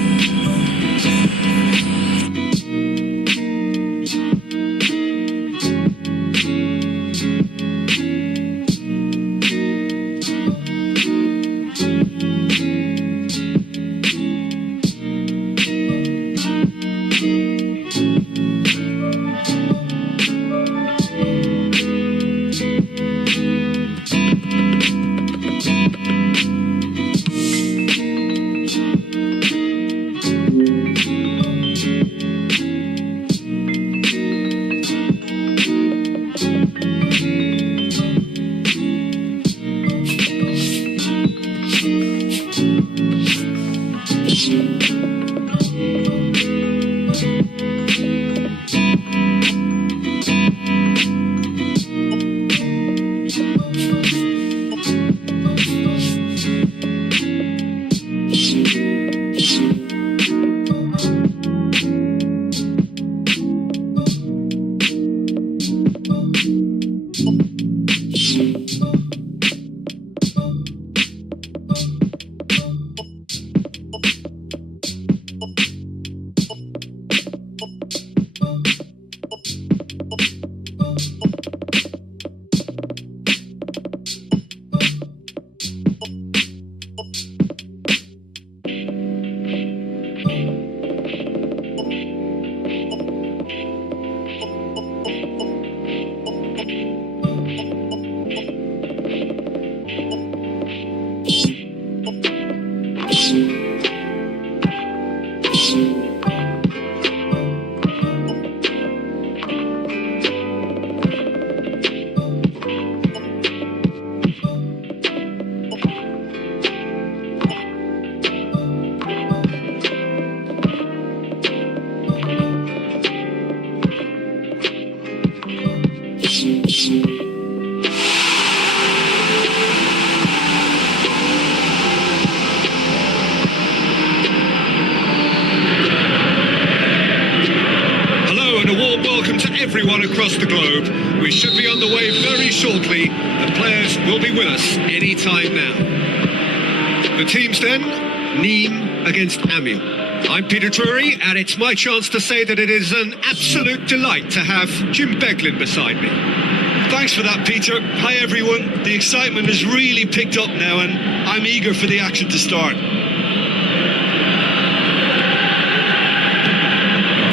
globe. We should be on the way very shortly. The players will be with us any time now. The teams then, Nîmes against Amiens. I'm Peter Drury, and it's my chance to say that it is an absolute delight to have Jim Beglin beside me. Thanks for that, Peter. Hi, everyone. The excitement has really picked up now, and I'm eager for the action to start.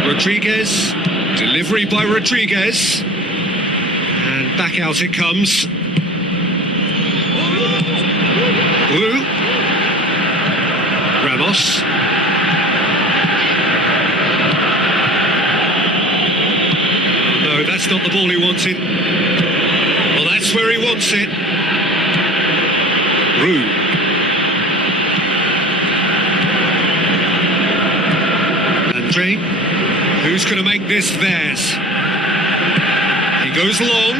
Rodriguez, delivery by Rodriguez, and back out it comes. Blue, Ramos. Oh, no, that's not the ball he wanted. Well, that's where he wants it. Roux. Andre. Who's going to make this theirs? He goes long.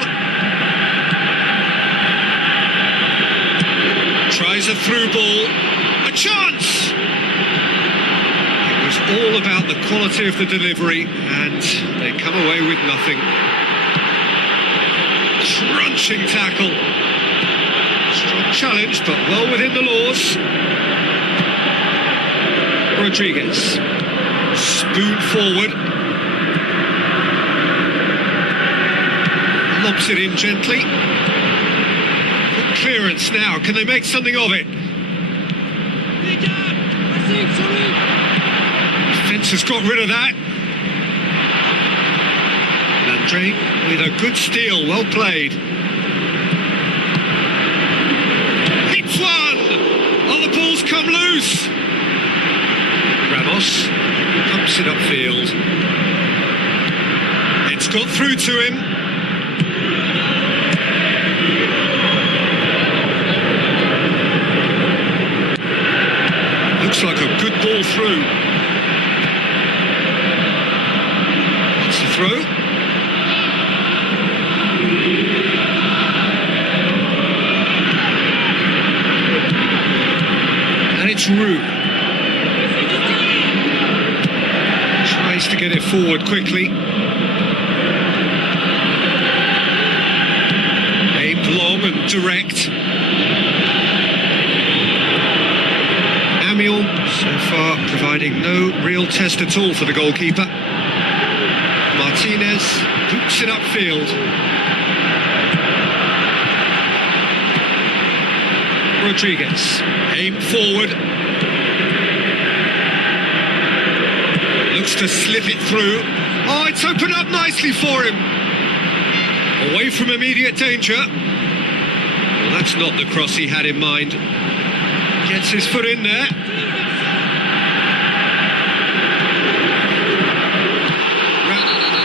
Tries a through ball. A chance! It was all about the quality of the delivery, and they come away with nothing. Crunching tackle. Strong challenge, but well within the laws. Rodriguez. Spoon forward. Lobs it in gently. Good clearance now. Can they make something of it? Defence has got rid of that. Landry with a good steal. Well played. Hits one! Oh, the ball's come loose. Ramos pumps it upfield. It's got through to him. Looks like a good ball through. That's the throw. And it's Roux. Tries to get it forward quickly. Aimed long and direct. So far providing no real test at all for the goalkeeper. Martinez hoops it upfield. Rodriguez aimed forward. Looks to slip it through. Oh, it's opened up nicely for him. Away from immediate danger. Well, that's not the cross he had in mind. Gets his foot in there.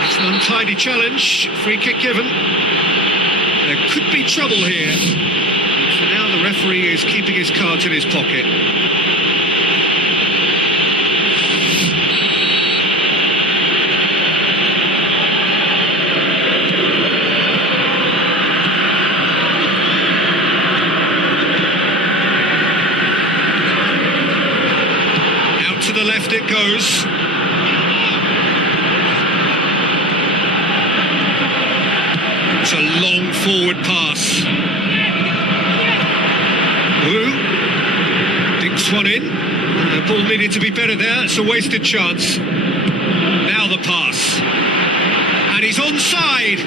It's an untidy challenge. Free kick given. There could be trouble here. For now, the referee is keeping his cards in his pocket. To the left it goes. It's a long forward pass. Roux dinks one in. The ball needed to be better there. It's a wasted chance. Now the pass. And he's onside.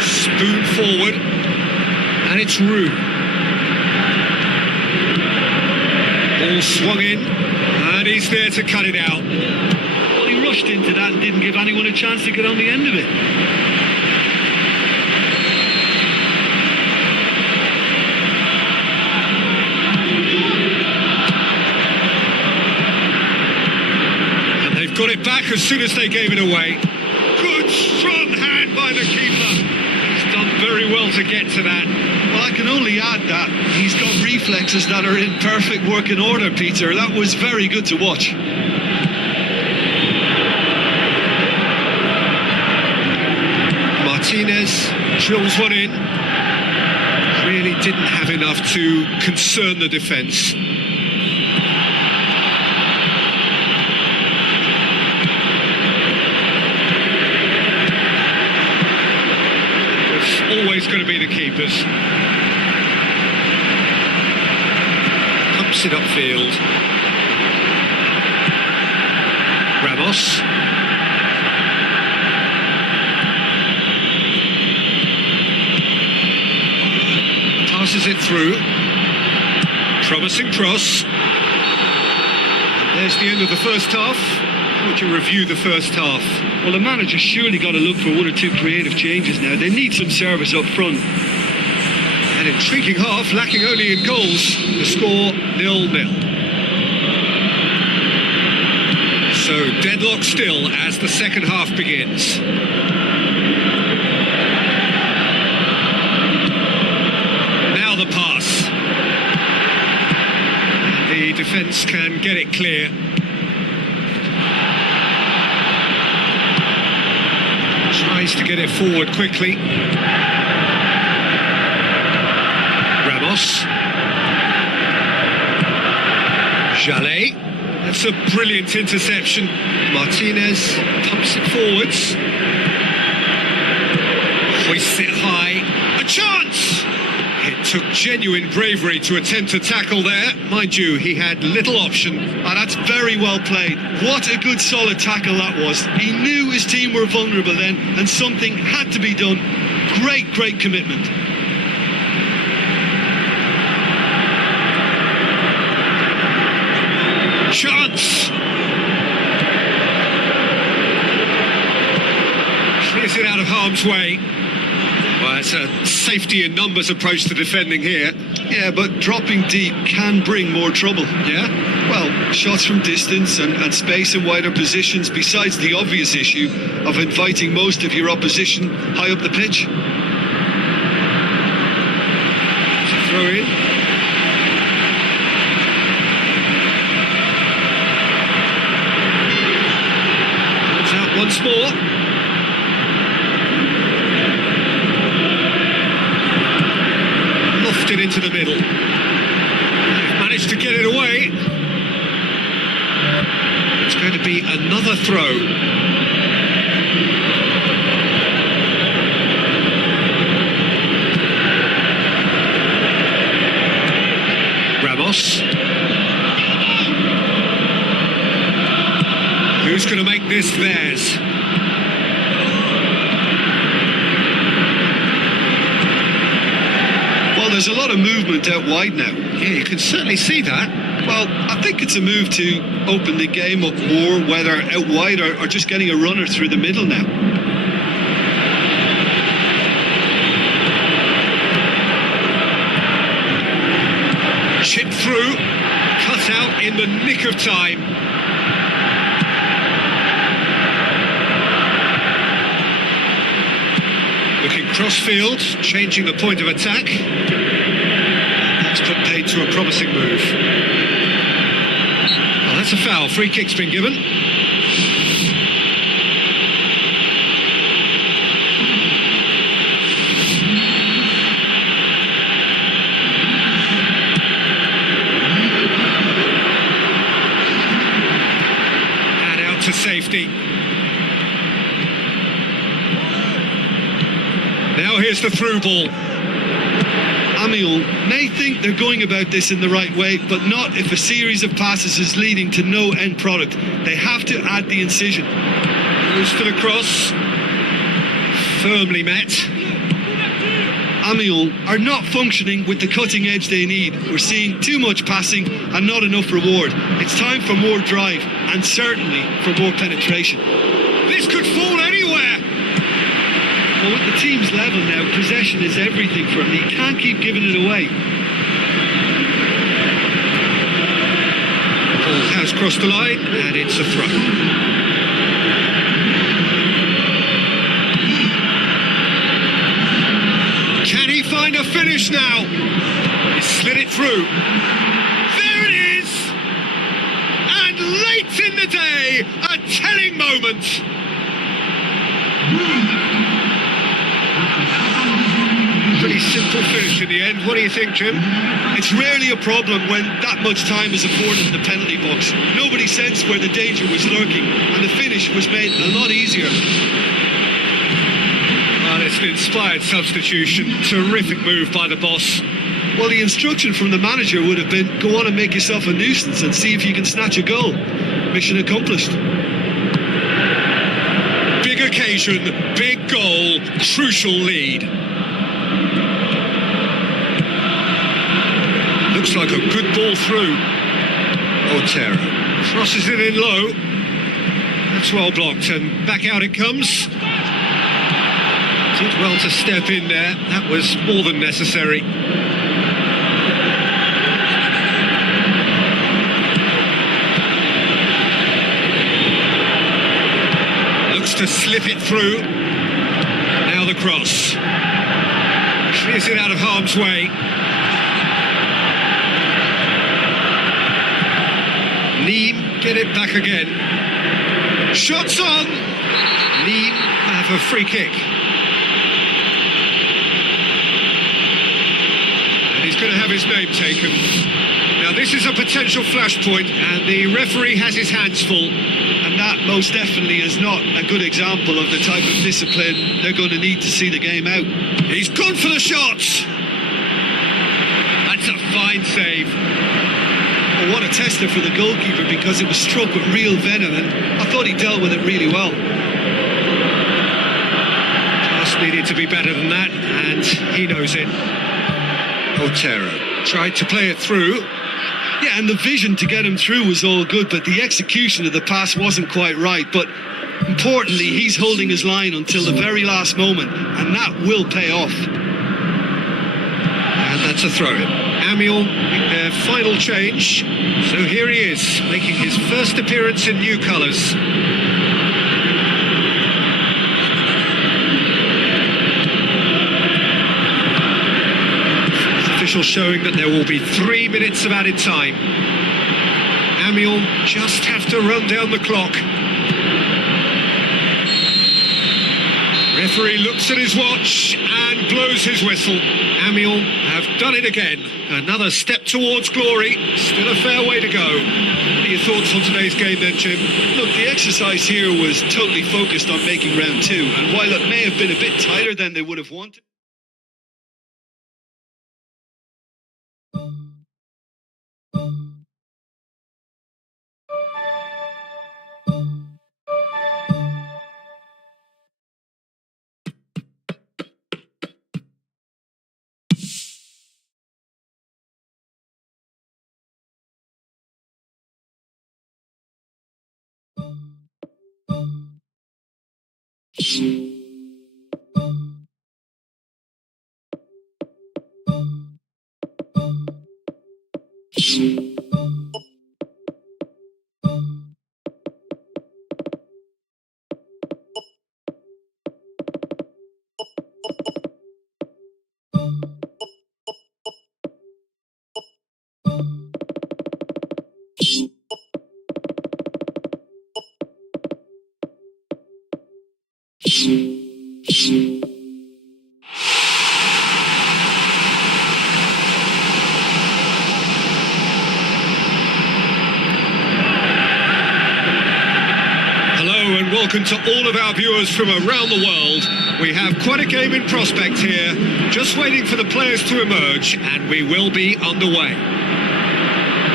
Spoon forward. And it's Roux. Ball swung in. And he's there to cut it out. Well, he rushed into that and didn't give anyone a chance to get on the end of it. And they've got it back as soon as they gave it away. Good strong hand by the keeper. He's done very well to get to that. Well, I can only add that he's got reflexes that are in perfect working order, Peter. That was very good to watch. Martinez drills one in. Really didn't have enough to concern the defence. always going to be the keepers. Pumps it upfield. Ramos. Passes it through. Promising cross. There's the end of the first half. How would you review the first half? Well, the manager's surely got to look for one or two creative changes now. They need some service up front. An intriguing half, lacking only in goals. The score 0-0. So deadlock still as the second half begins. Now the pass. The defence can get it clear. Tries to get it forward quickly. Ramos. Jallet. That's a brilliant interception. Martinez pumps it forwards. Hoists it high. A chance! It took genuine bravery to attempt to tackle there. Mind you, he had little option. And that's very well played. What a good solid tackle that was. He knew his team were vulnerable then, and something had to be done. Great commitment. Chance! Clears it out of harm's way. Well, it's a safety in numbers approach to defending here. Yeah, but dropping deep can bring more trouble. Yeah? Well, shots from distance and space in wider positions, besides the obvious issue of inviting most of your opposition high up the pitch. Throw in. Comes out once more. Lofted into the middle. Managed to get it away. It's going to be another throw. Ramos. Who's going to make this theirs? Well, there's a lot of movement out wide now. Yeah, you can certainly see that. Well, I think it's a move to open the game up more, whether out wide or just getting a runner through the middle now. Chip through, cut out in the nick of time. Looking cross-field, changing the point of attack. That's put paid to a promising move. Well, that's a foul. Free kick's been given. And out to safety. Now here's the through ball. Amiel may think they're going about this in the right way, but not if a series of passes is leading to no end product. They have to add the incision. Goes for the cross. Firmly met. Amiel are not functioning with the cutting edge they need. We're seeing too much passing and not enough reward. It's time for more drive and certainly for more penetration. This could fall anywhere. Well, at the team's level now, possession is everything for him. He can't keep giving it away. Ball has crossed the line, and it's a throw. Can he find a finish now? He slid it through. There it is! And late in the day, a telling moment. Pretty simple finish in the end. What do you think, Jim? It's rarely a problem when that much time is afforded in the penalty box. Nobody sensed where the danger was lurking, and the finish was made a lot easier. Well, it's That's an inspired substitution. Terrific move by the boss. Well, the instruction from the manager would have been, go on and make yourself a nuisance and see if you can snatch a goal. Mission accomplished. Big occasion, big goal, crucial lead. Looks like a good ball through. Otero crosses it in low. That's well blocked, and back out it comes. Did well to step in there. That was more than necessary. Looks to slip it through. Now the cross. Clears it out of harm's way. Neem get it back again. Shots on! Neem have a free kick. And he's going to have his name taken. Now this is a potential flashpoint, and the referee has his hands full. And that most definitely is not a good example of the type of discipline they're going to need to see the game out. He's gone for the shots! That's a fine save. Well, what a tester for the goalkeeper, because it was struck with real venom, and I thought he dealt with it really well. Pass needed to be better than that, and he knows it. Otero tried to play it through. Yeah, and the vision to get him through was all good, but the execution of the pass wasn't quite right. But importantly, he's holding his line until the very last moment, and that will pay off. And that's a throw-in. Amiel make their final change. So here he is, making his first appearance in new colours. Official showing that there will be 3 minutes of added time. Amiel just have to run down the clock. Referee looks at his watch and blows his whistle. Amiel have done it again. Another step towards glory. Still a fair way to go. What are your thoughts on today's game then, Jim? Look, the exercise here was totally focused on making round two, and while it may have been a bit tighter than they would have wanted, welcome to all of our viewers from around the world. We have quite a game in prospect here, just waiting for the players to emerge, and we will be underway.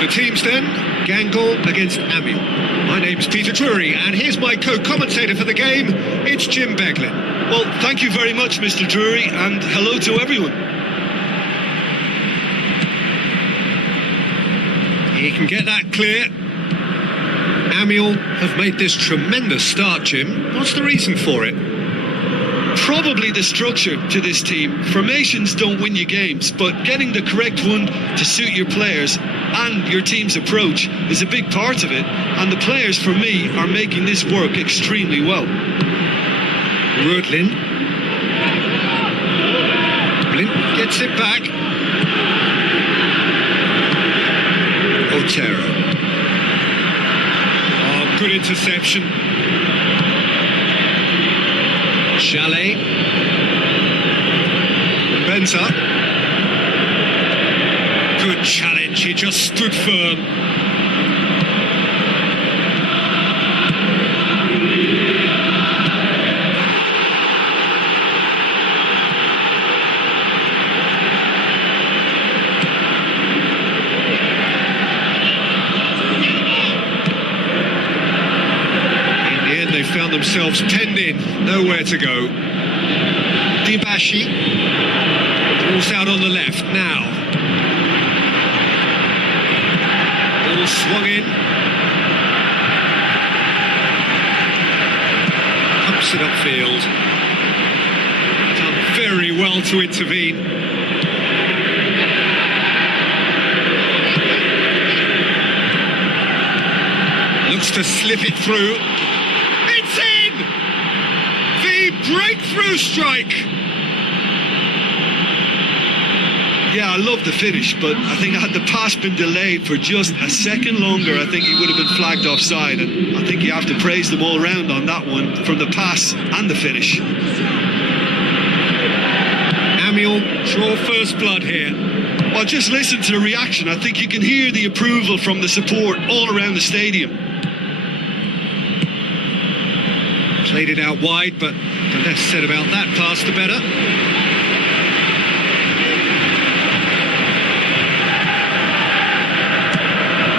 The teams then, Gangle against Amiel. My name's Peter Drury, and here's my co-commentator for the game, it's Jim Beglin. well, thank you very much, Mr. Drury, and hello to everyone. He can get that clear. Amiel have made this tremendous start, Jim. What's the reason for it? Probably the structure to this team. Formations don't win you games, but getting the correct one to suit your players and your team's approach is a big part of it, and the players, for me, are making this work extremely well. Rudlin. Blint gets it back. Otero. Good interception. Chalet. Bent up. Good challenge, he just stood firm. found themselves penned in, nowhere to go. Dibashi. Ball's out on the left now. Ball swung in. Pumps it upfield. Done very well to intervene. Looks to slip it through. It's in! The breakthrough strike! Yeah, I love the finish, but I think had the pass been delayed for just a second longer, I think he would have been flagged offside, and I think you have to praise them all round on that one, from the pass and the finish. Amiel draw first blood here. Well, just listen to the reaction. I think you can hear the approval from the support all around the stadium. Played it out wide, but the less said about that pass, the better.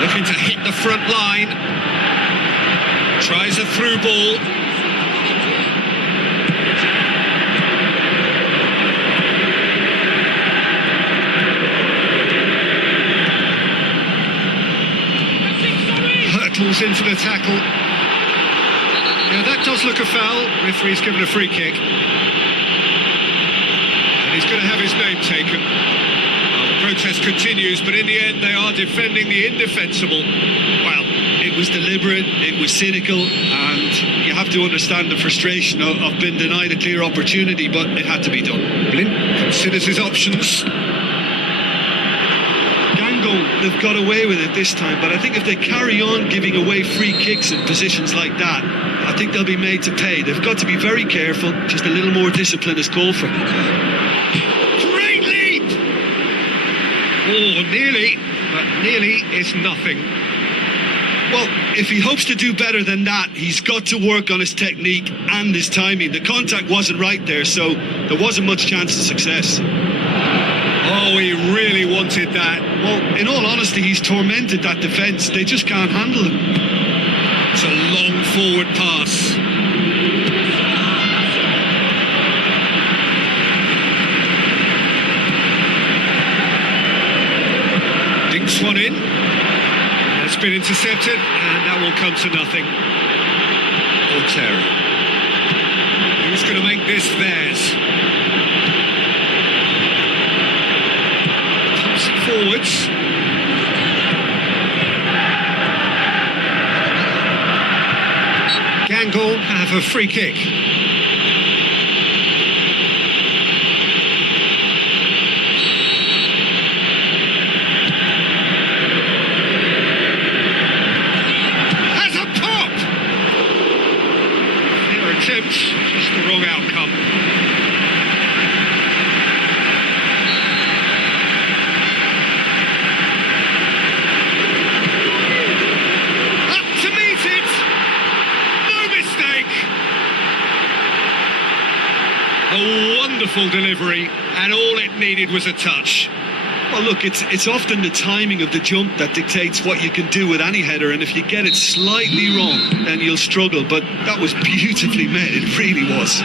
Looking to hit the front line. Tries a through ball. Hurtles into the tackle. Yeah, that does look a foul. Referee's given a free kick. And he's going to have his name taken. The protest continues, but in the end they are defending the indefensible. Well, it was deliberate, it was cynical, and you have to understand the frustration of being denied a clear opportunity, but it had to be done. Blint considers his options. They've got away with it this time, but I think if they carry on giving away free kicks in positions like that, I think they'll be made to pay. They've got to be very careful. Just a little more discipline is called for. Great lead! Oh, nearly, but nearly is nothing. Well, if he hopes to do better than that, he's got to work on his technique and his timing. The contact wasn't right there, so there wasn't much chance of success. Oh, he really wanted that. Well, in all honesty, he's tormented that defence. They just can't handle him. It's a long forward pass. Dinks one in. That's been intercepted, and that will come to nothing. Otero. Who's going to make this theirs? Forwards. Gangle have a free kick. Has a pop! Their attempt, just the wrong outcome. A wonderful delivery, and all it needed was a touch. Well, look, it's often the timing of the jump that dictates what you can do with any header, and if you get it slightly wrong, then you'll struggle. But that was beautifully made, it really was.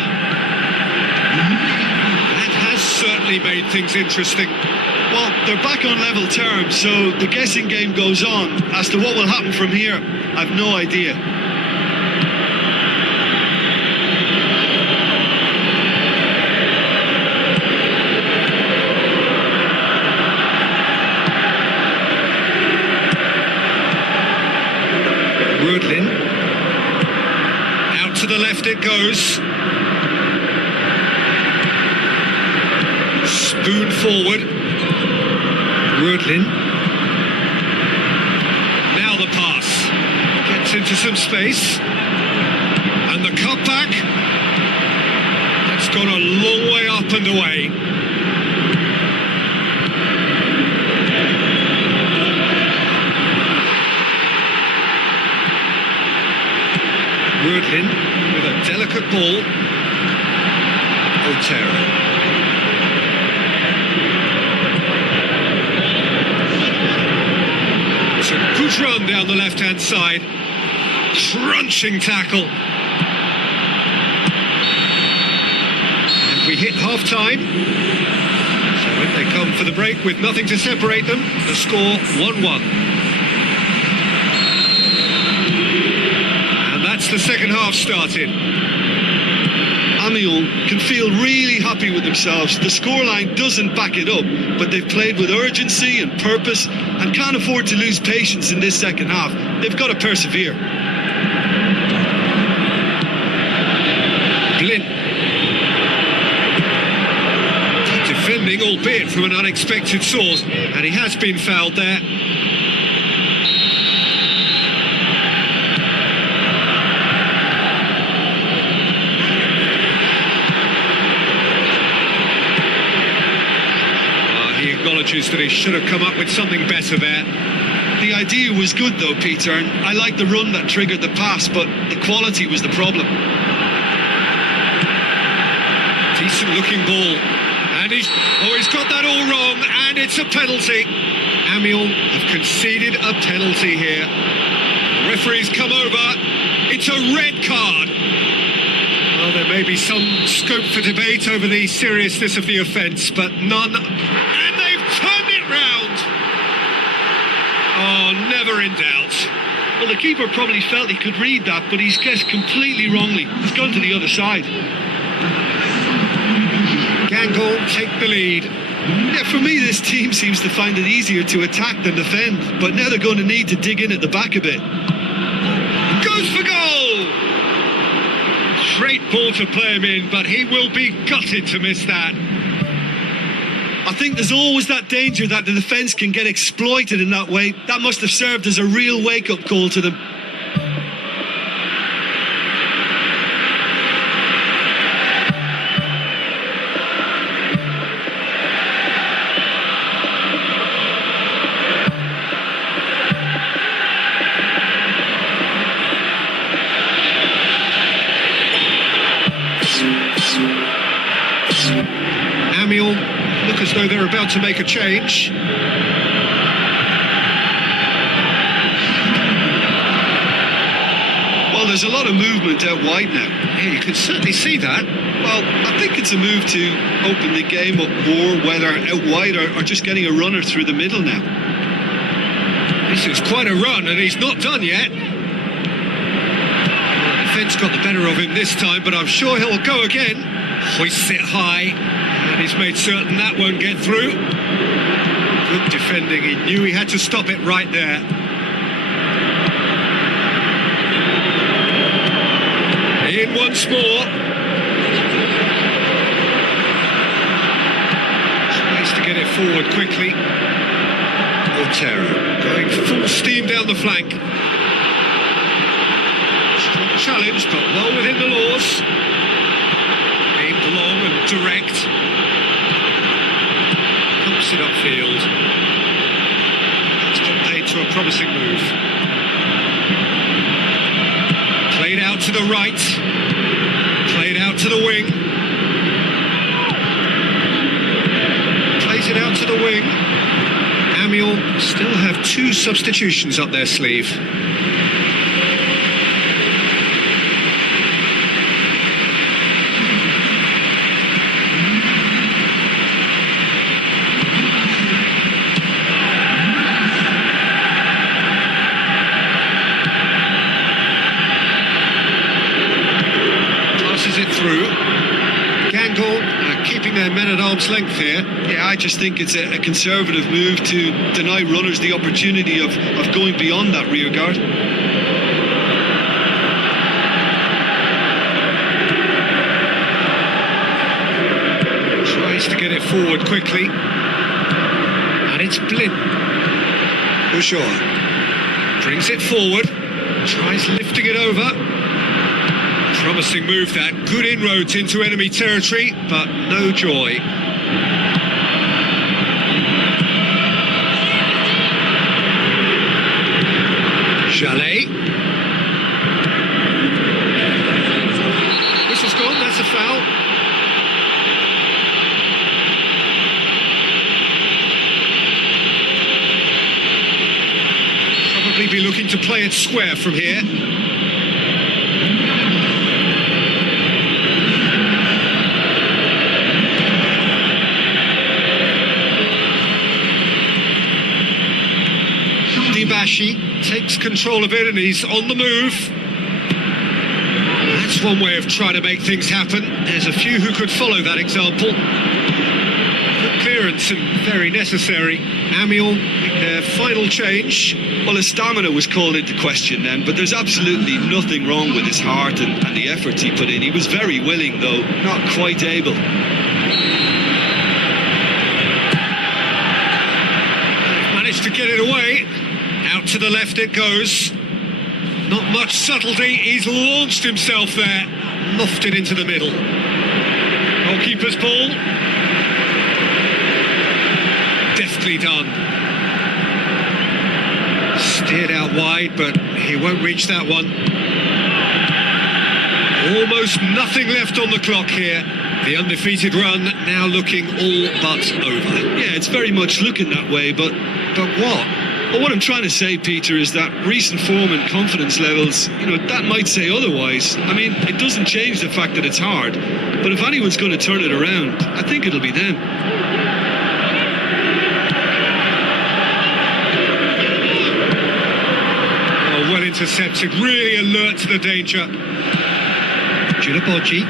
That has certainly made things interesting. Well, they're back on level terms, so the guessing game goes on. As to what will happen from here, I've no idea. Out to the left it goes. Spoon forward. Rudlin. Now the pass. Gets into some space. And the cutback. That's gone a long way up and away. Rudlin with a delicate ball. Otero. It's a good run down the left-hand side. Crunching tackle. half-time. So when they come for the break with nothing to separate them, the score 1-1. And that's the second half started. Amiens can feel really happy with themselves. The scoreline doesn't back it up, but they've played with urgency and purpose and can't afford to lose patience in this second half. They've got to persevere. Blin. Defending, albeit from an unexpected source, and he has been fouled there. He acknowledges that he should have come up with something better there. The idea was good though, Peter, and I like the run that triggered the pass, but the quality was the problem. Decent looking ball, and he's got that all wrong, and it's a penalty. Amiens have conceded a penalty here. The referee's come over. It's a red card. Well, there may be some scope for debate over the seriousness of the offence, but none. And they've turned it round. Oh, never in doubt. Well, the keeper probably felt he could read that, but he's guessed completely wrongly. He's gone to the other side. Guingamp take the lead. Yeah, for me, this team seems to find it easier to attack than defend, but now they're going to need to dig in at the back a bit. Goes for goal! Great ball to play him in, but he will be gutted to miss that. I think there's always that danger that the defence can get exploited in that way. That must have served as a real wake-up call to them. Amiens look as though they're about to make a change. Well, there's a lot of movement out wide now. Yeah, you can certainly see that. Well, I think it's a move to open the game up more, whether out wide or just getting a runner through the middle now. This is quite a run, and he's not done yet. The defence got the better of him this time, but I'm sure he'll go again. Hoists it high, and he's made certain that won't get through. Good defending, he knew he had to stop it right there. In once more. Tries to get it forward quickly. Otero going full steam down the flank. Strong challenge, but well within the laws. Aimed long and direct. Pumps it upfield. That's got played to a promising move. Played out to the right. Played out to the wing. Plays it out to the wing. Amiens still have two substitutions up their sleeve. It through. Guingamp keeping their men at arm's length here. Yeah, I just think it's a conservative move to deny runners the opportunity of going beyond that rear guard. Tries to get it forward quickly. And it's Blin. Bourgeois brings it forward. Tries lifting it over. Promising move that, good inroads into enemy territory, but no joy. Chalet. Whistle's gone, that's a foul. Probably be looking to play it square from here. Bashi takes control of it and he's on the move. That's one way of trying to make things happen. There's a few who could follow that example. Good clearance and very necessary. Amiel, their final change. Well, his stamina was called into question then, but there's absolutely nothing wrong with his heart and the efforts he put in. He was very willing, though, not quite able. Managed to get it away. Out to the left it goes. Not much subtlety. He's launched himself there. Lofted into the middle. Goalkeeper's ball. Deftly done. Steered out wide, but he won't reach that one. Almost nothing left on the clock here. The undefeated run now looking all but over. Yeah, it's very much looking that way, but what? Well, what I'm trying to say, Peter, is that recent form and confidence levels, that might say otherwise. I mean, it doesn't change the fact that it's hard, but if anyone's going to turn it around, I think it'll be them. Oh, well intercepted, really alert to the danger. Giulibogi,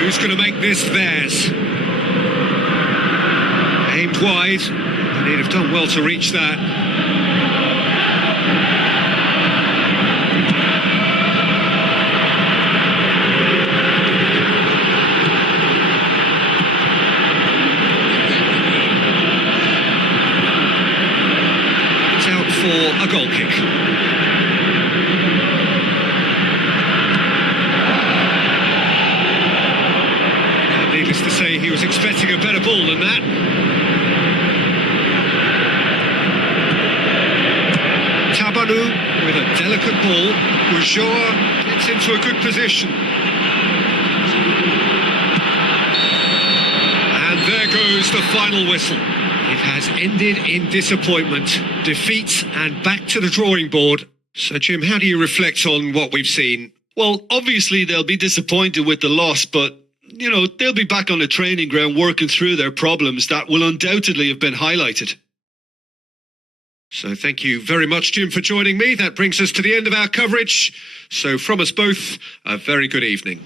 who's going to make this theirs? Aimed wide, and he'd have done well to reach that. For a goal kick. Needless to say, he was expecting a better ball than that. Tabanu with a delicate ball. Ujoa gets into a good position. And there goes the final whistle. It has ended in disappointment, defeat, and back to the drawing board. So, Jim, how do you reflect on what we've seen? Well, obviously they'll be disappointed with the loss, but, they'll be back on the training ground working through their problems that will undoubtedly have been highlighted. So thank you very much, Jim, for joining me. That brings us to the end of our coverage. So from us both, a very good evening.